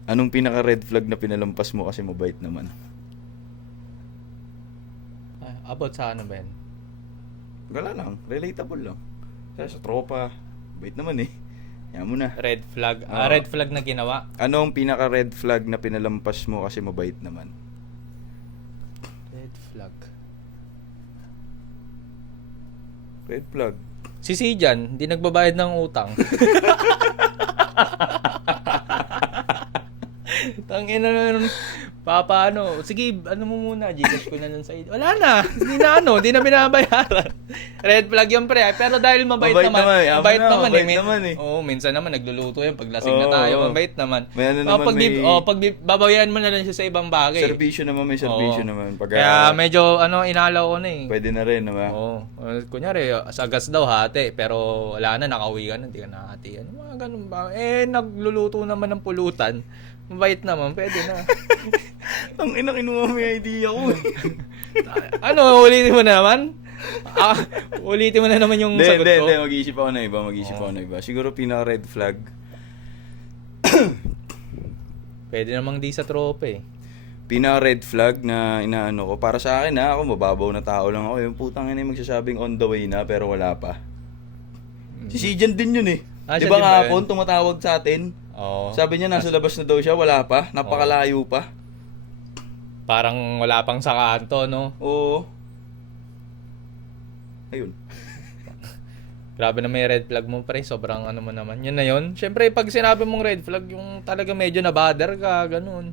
Anong pinaka-red flag na pinalampas mo kasi mabait naman? About sa ano ba yan? Wala lang, relatable lang. Sa tropa, bait naman eh. Yan mo na. Red flag. Oo. Red flag na ginawa. Anong pinaka-red flag na pinalampas mo kasi mabait naman? Red flag. Red flag. Si Sijan, hindi nagbabayad ng utang. Ang ina nun, papaano, sige, ano mo muna, Gcash ko na lang sa iyo. Wala na, hindi na binabayaran. Red flag yung pre, pero dahil mabait naman Oo, minsan naman nagluluto yan, pag lasing na tayo, mabait naman. May ano naman, babayaran mo na lang siya sa ibang bagay. Servisyo naman. Kaya medyo, inalaw ko na eh. Pwede na rin, naman. Oo. Kunyari, sa gas daw hati, pero wala na, nakauwi ka na, hindi ka nakahatian. Mga ganun ba? Nagluluto naman ng pulutan. Mabait naman, pwede na. Ang ina, kinuha mo yung idea ko. Ulitin mo na naman? Ulitin mo na naman yung sagot ko? Hindi, mag-iisip ako na iba. Siguro pinaka-red flag. Pwede namang di sa tropa eh. Pinaka-red flag na inaano ko, para sa akin ako mababaw na tao lang ako. Yung putang ina yung magsasabing on the way na pero wala pa. Si Sijan din yun eh. Di ba kahapon tumatawag sa atin? Oo. Sabi niya nasa labas na daw siya, wala pa. Napakalayo pa. Parang wala pang sa kanto, no? Oo. Ayun. Grabe na may red flag mo, pre. Sobrang ano mo naman. Yun na yun. Siyempre, pag sinabi mong red flag, yung talaga medyo na-bother ka, ganun.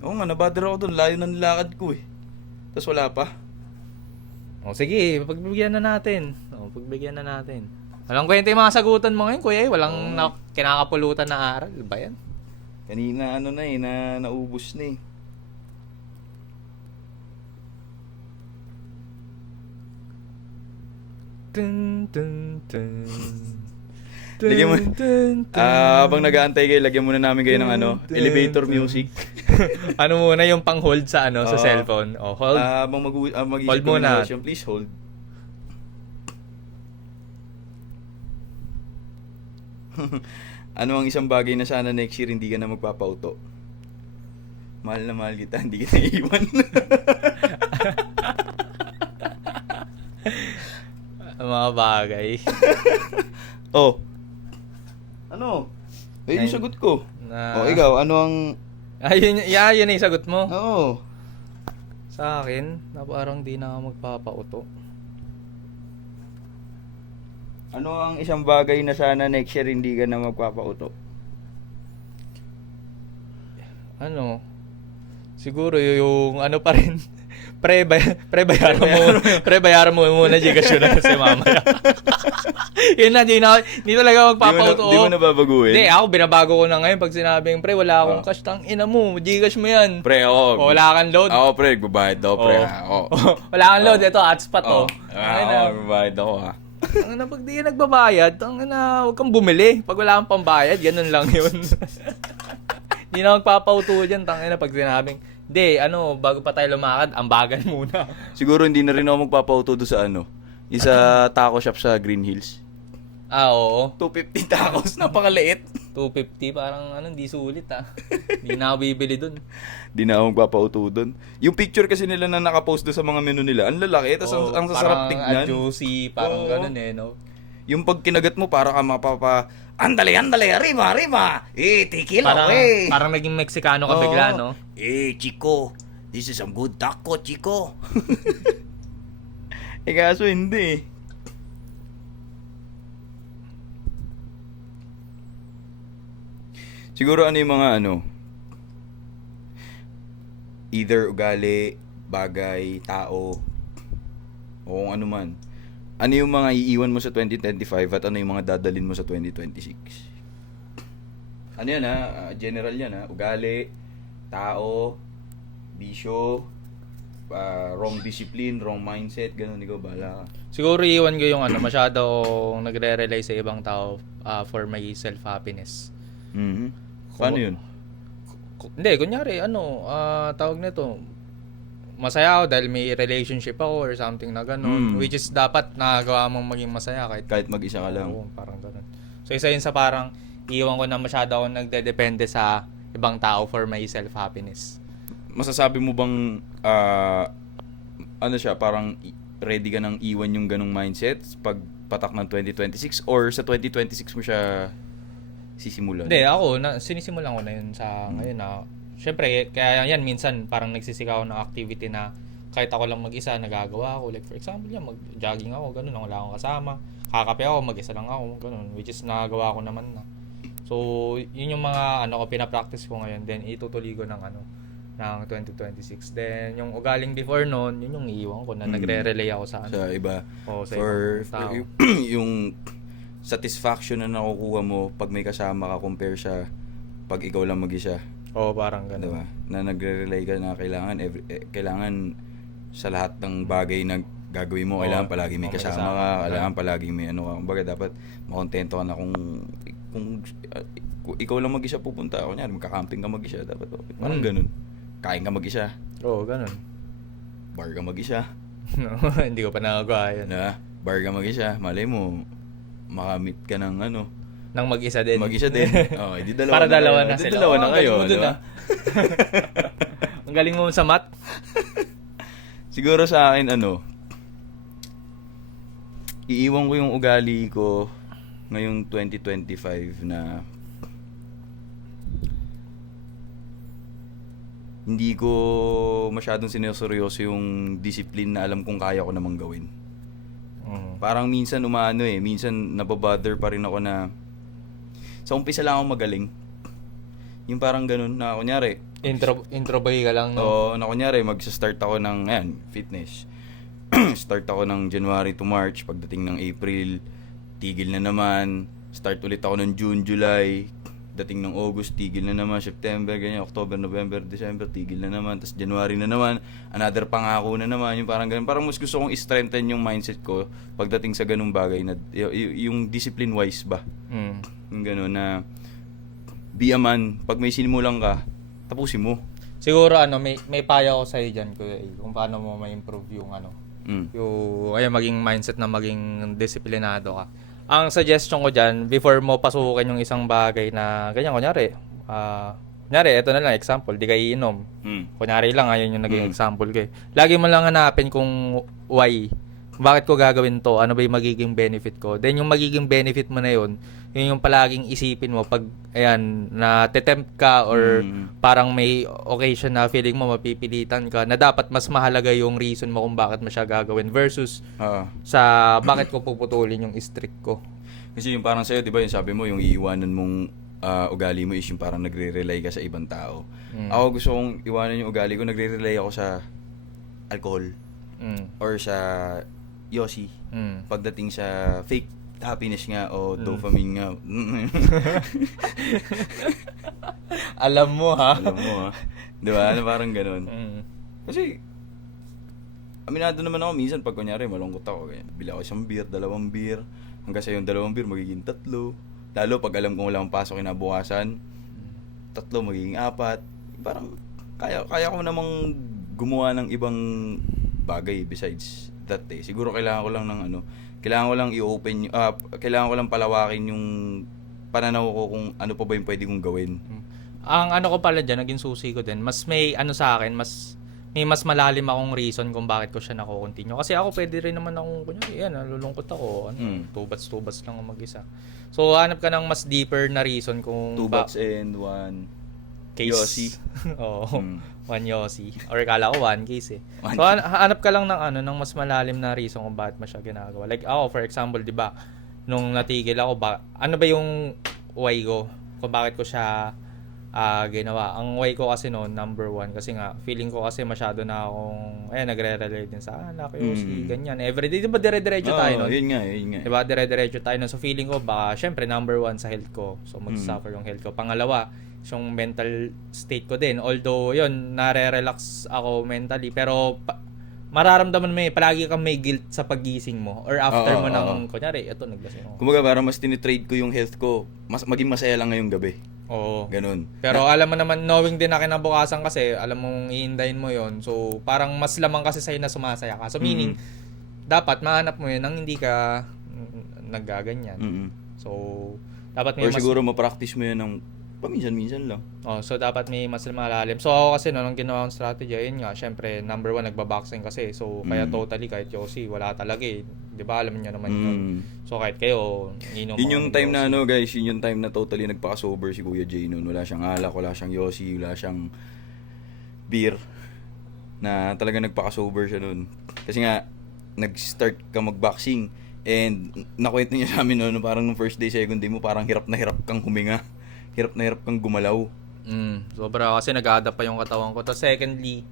Oo nga, nabother ako doon. Layo ng lakad ko eh. Tapos wala pa. Sige, pagbigyan na natin. Walang kwenta yung mga sagutan mo ngayon, kuya. Walang kinakapulutan na aral. Ba yan? Kanina naubos na eh. Lagyan mo, habang nag-aantay kayo, lagyan muna namin kayo ng elevator music. Ano muna yung pang-hold sa sa cellphone? Hold. Habang mag-isip Hold muna. Please hold. Ano ang isang bagay na sana next year hindi ka na magpapauto? Mahal na mahal kita, hindi kita iiwan. Mga bagay. Ano? Ayun yung sagot ko. Na... ikaw, ano ang... yun na yung sagot mo. Oo. Sa akin, na parang di na ako magpapauto. Ano ang isang bagay na sana next year hindi ka na magpapauto? Siguro yung pa rin. Bayaran mo muna Gcash na kasi mamaya. Yun na, di talaga magpapauto. Di mo na babaguhin? Hindi, ako binabago ko na ngayon pag sinabing, pre, wala akong cash, tang ina mo, Gcash mo yan. Pre, ako. Wala kang load. Ako, pre, magbabayad daw, pre. Wala kang load, ito, hotspot to. Magbabayad ako, ha. Pag di ka nagbabayad, huwag kang bumili. Pag wala kang pambayad, ganun lang yun. Hindi na magpapauto dyan, tangina pag sinabing, bago pa tayo lumakad, ambagan muna. Siguro hindi na rin ako magpapauto doon sa isa taco shop sa Green Hills. Oo. 250 tacos, napakaliit. 250, parang hindi sulit Hindi na ako bibili doon. Hindi na ako magpapauto doon. Yung picture kasi nila na nakapost doon sa mga menu nila, ang lalaki, tapos ang sasarap tignan. Parang juicy, parang ganun no? Yung pag kinagat mo, para ka andale, arriba, tequila, Parang naging Meksikano ka bigla, no? Chico, this is some good taco, Chico. Kaso hindi. Siguro yung mga either ugali, bagay, tao, o kung ano man. Ano yung mga iiwan mo sa 2025 at ano yung mga dadalin mo sa 2026? Ano yan general yan ugali, tao, bisyo, wrong discipline, wrong mindset, ganun, ikaw bahala ka. Siguro iiwan ko yung masyadong nagre-rely sa ibang tao for my self-happiness. Mm-hmm. Paano yun? Hindi, kunyari, tawag nito, masaya ako dahil may relationship ako or something na gano'n. Which is dapat nagawa mong maging masaya kahit mag-isa ka lang. Oo, parang gano'n. So, isa yun sa parang iiwan ko na masyado ako nagdedepende sa ibang tao for my self-happiness. Masasabi mo bang, parang ready ka nang iwan yung ganong mindset pag patak ng 2026 or sa 2026 mo siya sisimulan? Hindi, ako, sinisimulan ko na yun sa ngayon Siyempre, kaya yan, minsan parang nagsisikaw ng activity na kahit ako lang mag-isa, nagagawa ako. Like, for example, mag-jogging ako, ganun, wala akong kasama. Kakape ako, mag-isa lang ako, ganun. Which is, nagagawa ko naman na. So, yun yung mga ano ko pinapractice ko ngayon. Then itutuloy ko ng 2026. Then yung ugaling before noon, yun yung iiwan ko na nagre-relay ako sa Sa iba. sa For ibang tao. yung satisfaction na nakukuha mo pag may kasama ka compare sa pag ikaw lang mag-isa. Parang ganun. Diba? Na nagre-rely ka na kailangan sa lahat ng bagay na gagawin mo, kailangan palagi may kasama ka, kailangan palagi may ano ka. Kumbaga dapat makontento ka na kung ikaw lang mag-isa pupunta. Kunyari, magka-camping ka mag-isa, dapat parang ganun. Kain ka mag-isa, Ganun. bar ka mag-isa, Hindi ko pa nagagawa yun. bar ka mag-isa, malay mo, makamit ka ng Nang mag-isa din. mag-isa din. Di dalawa Para na dalawa kayo. na Di sila. dalawa na Ang kayo, galing mo dun, diba? Ang galing mo sa math. Siguro sa akin, iiwan ko yung ugali ko ngayong 2025 na hindi ko masyadong sinerseryoso yung discipline na alam kong kaya ko namang gawin. Parang minsan minsan nababother pa rin ako na sa umpisa lang ako magaling. Yung parang ganun na kunyari, Intro ba ka lang, no? Oo, na kunyari magsa-start ako ng fitness. Start ako ng January to March, pagdating ng April, tigil na naman. Start ulit ako ng June, July, dating ng August, tigil na naman. September, ganyan, October, November, December, tigil na naman. Tapos January na naman, another pangako na naman. Yung parang ganun. Parang mas gusto kong i-strengthen yung mindset ko pagdating sa ganung bagay na yung discipline-wise ba. Yung ganun na be a man, pag may sinimulan ka, tapusin mo. Siguro may payo ako sa iyo diyan, Kuya A, kung paano mo ma-improve yung yung maging mindset na maging disiplinado ka. Ang suggestion ko diyan, before mo pasukin yung isang bagay na ganyan, kunyari, ito na lang example, di ka iinom. Kunyari lang, ayun yung naging example ko. Lagi mo lang hanapin kung why. Bakit ko gagawin to? Ano ba yung magiging benefit ko? Then yung magiging benefit mo na yun yung palaging isipin mo pag na tetempt ka or parang may occasion na feeling mo mapipilitan ka na dapat mas mahalaga yung reason mo kung bakit mo siya gagawin versus sa bakit ko puputulin yung streak ko. Kasi yung parang sa'yo, di ba, yung sabi mo, yung iiwanan mong ugali mo is yung parang nagre-rely ka sa ibang tao. Ako gusto kong iwanan yung ugali ko, nagre-rely ako sa alcohol or sa yosi. Pagdating sa fake happiness nga o dopamine nga. Alam mo ha. Di ba? Parang ganun. Kasi aminado naman ako minsan pag kunyari malungkot ako, bili ako isang beer, 2 beer, hanggang sa yung 2 beer magiging 3. Lalo pag alam kong wala akong pasok kinabukasan, 3 magiging 4. Parang kaya ko namang gumawa ng ibang bagay besides that day. Siguro kailangan ko lang ng kailangan ko lang i-open, kailangan ko lang palawakin yung pananaw ko kung ano pa ba yung pwede kong gawin. Ang ko pala dyan, naging susi ko din, mas may sa akin, may mas malalim akong reason kung bakit ko siya nako-continue. Kasi ako pwede rin naman akong, kunyari, nalulungkot ako, tubats-tubats lang ako mag-isa. So, hanap ka ng mas deeper na reason kung 2 bats and 1 case. Yossi. Oo. 1 Yossi. Or kala ko 1 case eh. So, hanap ka lang ng ng mas malalim na reason kung bakit mo siya ginagawa. Like ako, for example, di ba, nung natigil ako, ano ba yung why ko? Kung bakit ko siya ginawa. Ang why ko kasi noon, number 1, kasi nga, feeling ko kasi masyado na akong, nagre-relate din sa anak, Yossi, ganyan. Everyday, di ba dire-diretso tayo noon? Yun nga. Di ba, dire-diretso tayo noon. So, feeling ko, baka, syempre, number 1 sa health ko. So, mag-suffer yung health ko. Pangalawa, yung mental state ko din. Although, yun, nare-relax ako mentally. Pero, mararamdaman mo palagi kang may guilt sa pagising mo. Or after mo ng, kunyari, ito, naglasing ako. Kumbaga, parang mas tinitrade ko yung health ko. Maging masaya lang ngayong gabi. Oo. Ganun. Pero alam mo naman, knowing din na kinabukasan kasi, alam mong iindayin mo yon. So, parang mas lamang kasi sa'yo na sumasaya ka. So, meaning, dapat mahanap mo yun nang hindi ka naggaganyan. So, dapat may or siguro ma-practice mo yun ng paminsan-minsan lang. So dapat may mas malalim. So ako kasi nung ginawa kong strategy, ayun nga, syempre number 1 nagba-boxing kasi. So kaya totally kahit Yossi, wala talaga eh. 'Di ba? Alam niyo naman yun. So kahit kayo, inom yun yung time na guys, yun yung time na totally nagpaka-sober si Kuya Jay noon. Wala siyang alak, wala siyang Yossi, wala siyang beer. Na talaga nagpaka-sober siya noon. Kasi nga nag-start ka mag-boxing, And nakwento niya sa amin noon, parang nung first day, second day mo, parang hirap na hirap kang huminga. Hirap na hirap kang gumalaw. Sobra kasi nag-adapt pa yung katawan ko. Tapos secondly,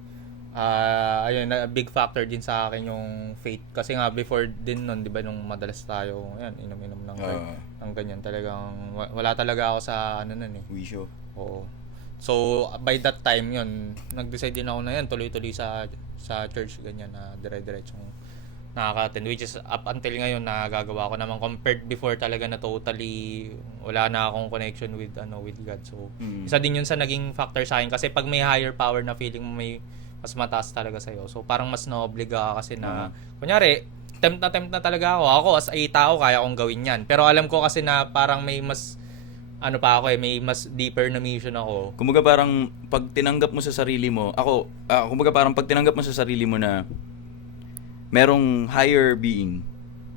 ayun, big factor din sa akin yung faith. Kasi nga before din nun, di ba, nung madalas tayo, ayan, inom-inom ng ganyan. Talagang, wala talaga ako sa, ano nun eh. Wisyo. Oo. So, by that time yun, nag-decide din ako na yan, tuloy-tuloy sa church, ganyan, na dire-diretsong nakaka-attend, which is up until ngayon nagagawa ko naman compared before talaga na totally wala na akong connection with God. So isa din yun sa naging factor sa akin kasi pag may higher power na feeling mo may mas mataas talaga sa iyo. So parang mas naobliga ka kasi na kunyari tempt na talaga ako as a tao kaya kong gawin yan. Pero alam ko kasi na parang may mas may mas deeper na mission ako. Kumbaga parang pag tinanggap mo sa sarili mo, kumbaga parang pag tinanggap mo sa sarili mo na merong higher being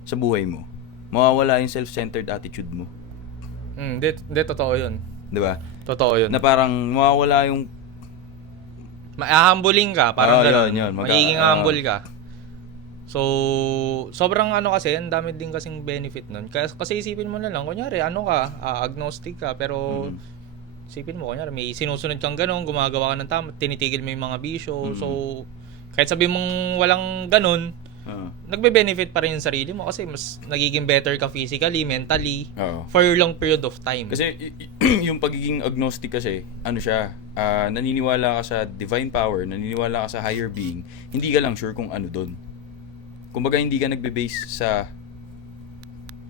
sa buhay mo, mawawala yung self-centered attitude mo. Hindi, totoo yun. Di ba? Totoo yun. Na parang mawawala yung... Humbling ka, parang gano'n. Yun. Magiging humble ka. So, sobrang kasi, ang dami din kasing benefit nun. Kasi isipin mo na lang, kunyari, agnostic ka, pero isipin mo, kunyari, may sinusunod kang gano'n, gumagawa ka ng tama, tinitigil mo yung mga bisyo. So, kahit sabi mong walang gano'n, nagbe-benefit pa rin yung sarili mo kasi mas nagiging better ka physically, mentally, for a long period of time. Kasi yung pagiging agnostic kasi, naniniwala ka sa divine power, naniniwala ka sa higher being, hindi ka lang sure kung ano doon. Kumbaga hindi ka nagbe-base sa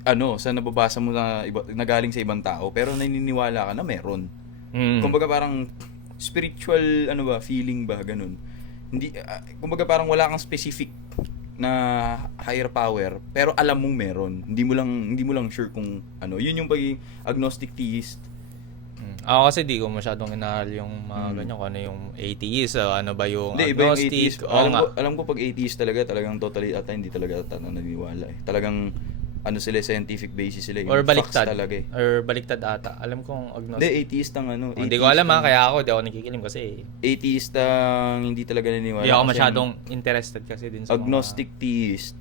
nababasa mo na galing sa ibang tao, pero naniniwala ka na meron. Kumbaga parang spiritual feeling ba ganun. Hindi kumbaga parang wala kang specific na higher power pero alam mong meron. Hindi mo lang sure kung yun yung pagiging agnostic theist. Ako kasi di ko masyadong inaaral yung mga ganyan kung ano yung atheist, ano ba yung hindi, iba yung agnostic. atheist. Alam ko pag atheist talagang totally hindi talaga naniniwala eh. Talagang sila scientific basis sila or baliktad talaga eh. Or baliktad ata. Alam kong agnostic. Hindi, atheist ang Hindi ko alam kaya di ako nakikilim kasi atheist ang hindi talaga naniniwala. Hindi ako masyadong interested kasi din sa agnostic theist.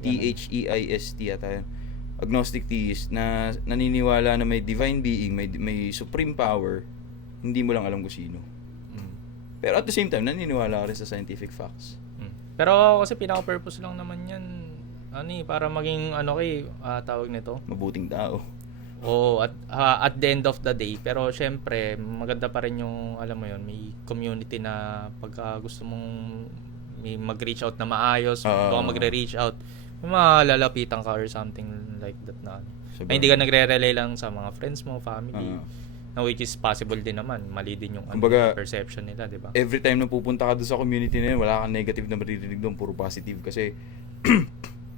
Theist ata yun. Agnostic theist na naniniwala na may divine being, may supreme power, hindi mo lang alam kung sino. Pero at the same time, naniniwala ka rin sa scientific facts. Pero kasi pinaka-purpose lang naman yan, para maging tawag nito? Mabuting tao. Oo, at the end of the day. Pero syempre, maganda pa rin yung, alam mo yun, may community na pagka gusto mong may mag-reach out na maayos, baka magre-reach out, may malalapitan ka or something like that na. Ay, hindi ka nagre-relay lang sa mga friends mo, family. Na which is possible din naman. Mali din yung perception nila, di ba? Every time na pupunta ka doon sa community na yun, wala kang negative na maririnig doon, puro positive. Kasi,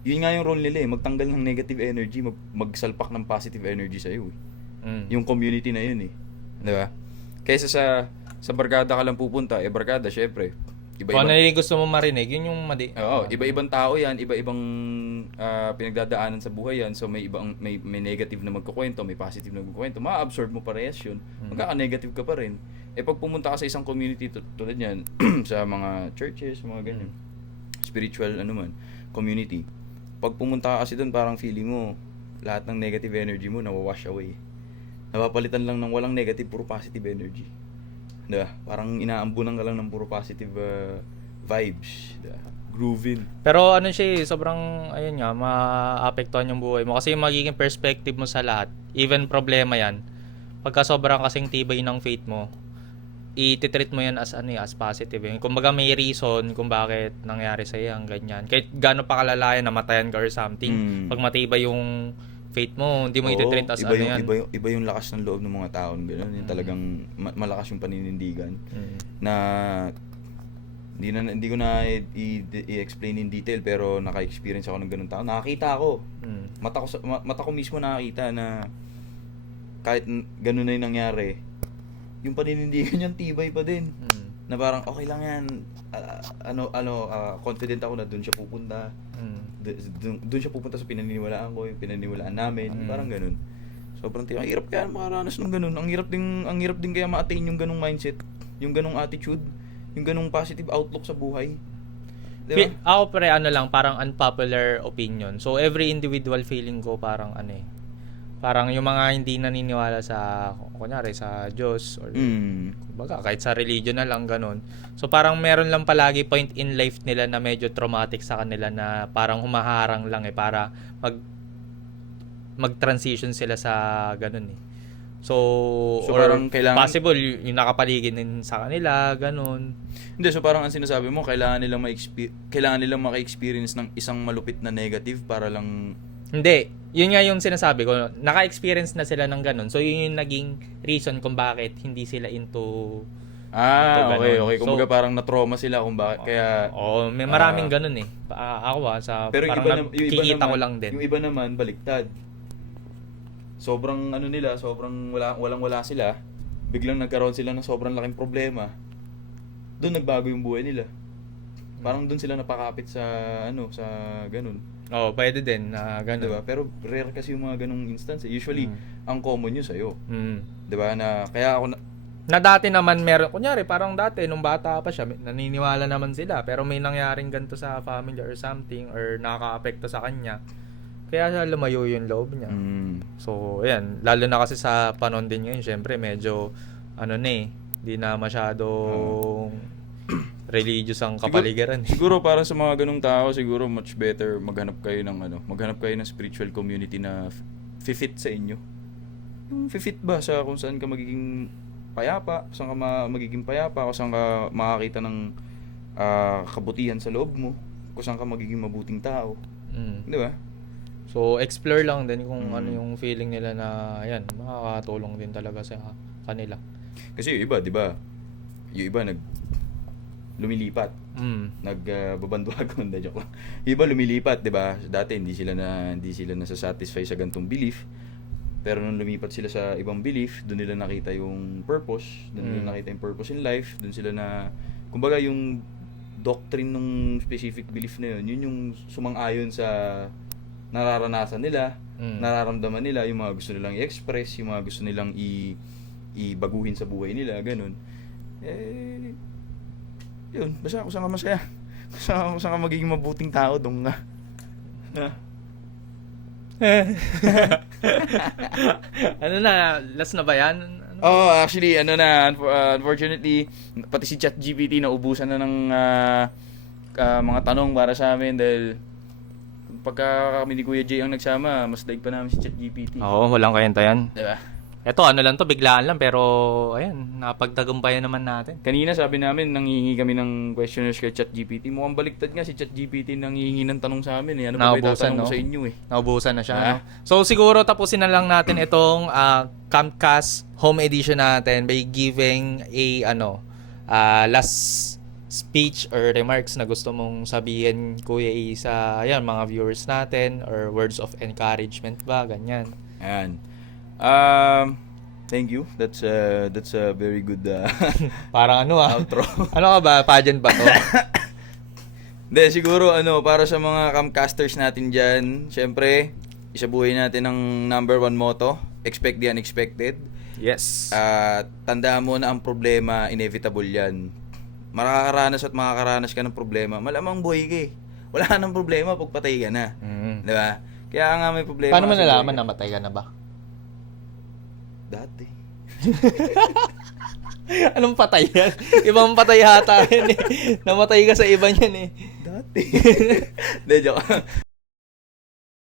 yun nga yung role nila eh, magtanggal ng negative energy, magsalpak ng positive energy sa'yo eh. Yung community na yun eh. Di ba? Kaysa sa barkada ka lang pupunta, barkada syempre. Kung ano yung gusto mo marinig, yun yung Oo, iba-ibang tao yan, iba-ibang pinagdadaanan sa buhay yan. So may negative na magkukwento, may positive na magkukwento. Ma-absorb mo parehas yun. Magkaka-negative ka pa rin. Pag pumunta ka sa isang community tulad yan, sa mga churches, mga ganyan, spiritual community. Pag pumunta ka kasi doon, parang feeling mo, lahat ng negative energy mo nawawash away. Napapalitan lang ng walang negative, puro positive energy. Diba? Parang inaambunan ka lang ng puro positive vibes. Diba? Groovin. Pero sobrang, maapektuhan yung buhay mo. Kasi yung magiging perspective mo sa lahat, even problema yan, pagka sobrang kasing tibay ng faith mo, i-treat mo yan as positive. Kumbaga may reason kung bakit nangyari sa'yo ang ganyan. Kahit gaano pa kalalayan, namatayan ka or something, pag matibay yung faith mo, hindi mo i-treat as yan. Iba yung lakas ng loob ng mga tao. Ganun. Yung talagang malakas yung paninindigan. Na hindi ko na i-explain in detail, pero naka-experience ako ng ganung tao. Nakakita ako. Mata ko mismo nakakita na kahit ganun na yung nangyari, yung paninindigan niyang tibay pa din. Na parang okay lang yan. Confident ako na doon siya pupunta. Doon siya pupunta sa pinaniniwalaan ko, yung pinaniniwalaan namin, parang ganun. Sobrang ang hirap kaya makaranas ng ganun. Ang hirap din kaya ma-attain yung ganung mindset, yung ganung attitude, yung ganung positive outlook sa buhay. Ako pre, ano lang, parang unpopular opinion. So, every individual feeling ko parang ano eh. Parang yung mga hindi naniniwala sa, kunyari, sa Diyos or kumbaga, kahit sa religion na lang, ganun. So, parang meron lang palagi point in life nila na medyo traumatic sa kanila na parang humaharang lang eh para mag-transition sila sa ganun eh. So or parang kailangan, possible yung nakapaligid din sa kanila, ganun. hindi, so parang ang sinasabi mo, kailangan nilang maka-experience ng isang malupit na negative para lang... Hindi. Yun nga yung sinasabi ko. Naka-experience na sila ng ganun. So yun yung naging reason kung bakit hindi sila into... okay. So, Kumbaga parang na-trauma sila kung bakit, kaya... may maraming ganun eh. Ako sa pero parang nakikita ko lang din. Yung iba naman, baliktad. Sobrang walang-wala sila. Biglang nagkaroon sila ng sobrang laking problema. Doon nagbago yung buhay nila. Parang doon sila napakapit sa sa ganun. Pwede din na ganun. Diba? Pero rare kasi yung mga ganung instance. Usually, ang common yun sa'yo. Diba? Na, kaya ako na dati naman meron, kunyari parang dati nung bata pa siya, naniniwala naman sila pero may nangyaring ganito sa family or something or nakaka-apekto sa kanya. Kaya siya lumayo yung loob niya. So, ayan. Lalo na kasi sa panahon din ngayon, syempre, medyo, di na masyadong religious ang kapaligiran. Siguro para sa mga ganung tao, siguro much better maghanap kayo ng spiritual community na fit sa inyo. Yung fit ba sa kung saan ka magiging payapa, kung saan ka magiging payapa, kung saan ka makakita ng kabutihan sa loob mo, kung saan ka magiging mabuting tao. Di ba? So, explore lang din kung ano yung feeling nila na, ayan, makakatulong din talaga sa kanila. Kasi yung iba, di ba? Yung iba lumilipat. Nagbabandwagon na joke lang. Yung iba lumilipat, di ba? Dati hindi sila nasasatisfy sa gantong belief. Pero nung lumipat sila sa ibang belief, doon nila nakita yung purpose, doon nila nakita yung purpose in life, doon sila kumbaga yung doctrine ng specific belief na yun yung sumang-ayon sa nararanasan nila, nararamdaman nila, yung mga gusto nilang i-express, yung mga gusto nilang ibaguhin sa buhay nila, ganun. Yun, basta kung saan ka masaya. Kung saan ka magiging mabuting tao, dong nga. Last na ba yan? Actually, unfortunately, pati si ChatGPT naubusan na ng mga tanong para sa amin dahil pagka kami ni Kuya Jay ang nagsama, mas daig pa namin si ChatGPT. Oo, walang kayantayan. Diba? Ito, lang to, biglaan lang, pero, ayan, napagtagumpayan naman natin. Kanina sabi namin, nanghihingi kami ng questionnaires kay ChatGPT. Mukhang baliktad nga si ChatGPT nanghihingi ng tanong sa amin. Ano ba itatanong ko sa inyo eh? Naubusan na siya, no? So, siguro tapusin na lang natin itong Campcast Home Edition natin by giving a last speech or remarks na gusto mong sabihin, Kuya A, sa mga viewers natin or words of encouragement ba, ganyan. Ayan. Thank you. That's a very good parang outro. Ano ka ba? Pageant ba to? Hindi, siguro para sa mga camcasters natin dyan, syempre, isabuhay natin ang number 1 motto, expect the unexpected. Yes. Tandaan mo na ang problema, inevitable yan. Makakaranas at makakaranas ka ng problema. Malamang buhay ka eh. Wala ka ng problema pag patay ka na. Diba? Kaya nga may problema. Paano mo nalaman na matay ka na ba? Dati. Anong patay yan? Ibang patay hata yan eh. Namatay ka sa iba niyan eh. Dati. Hindi, joke.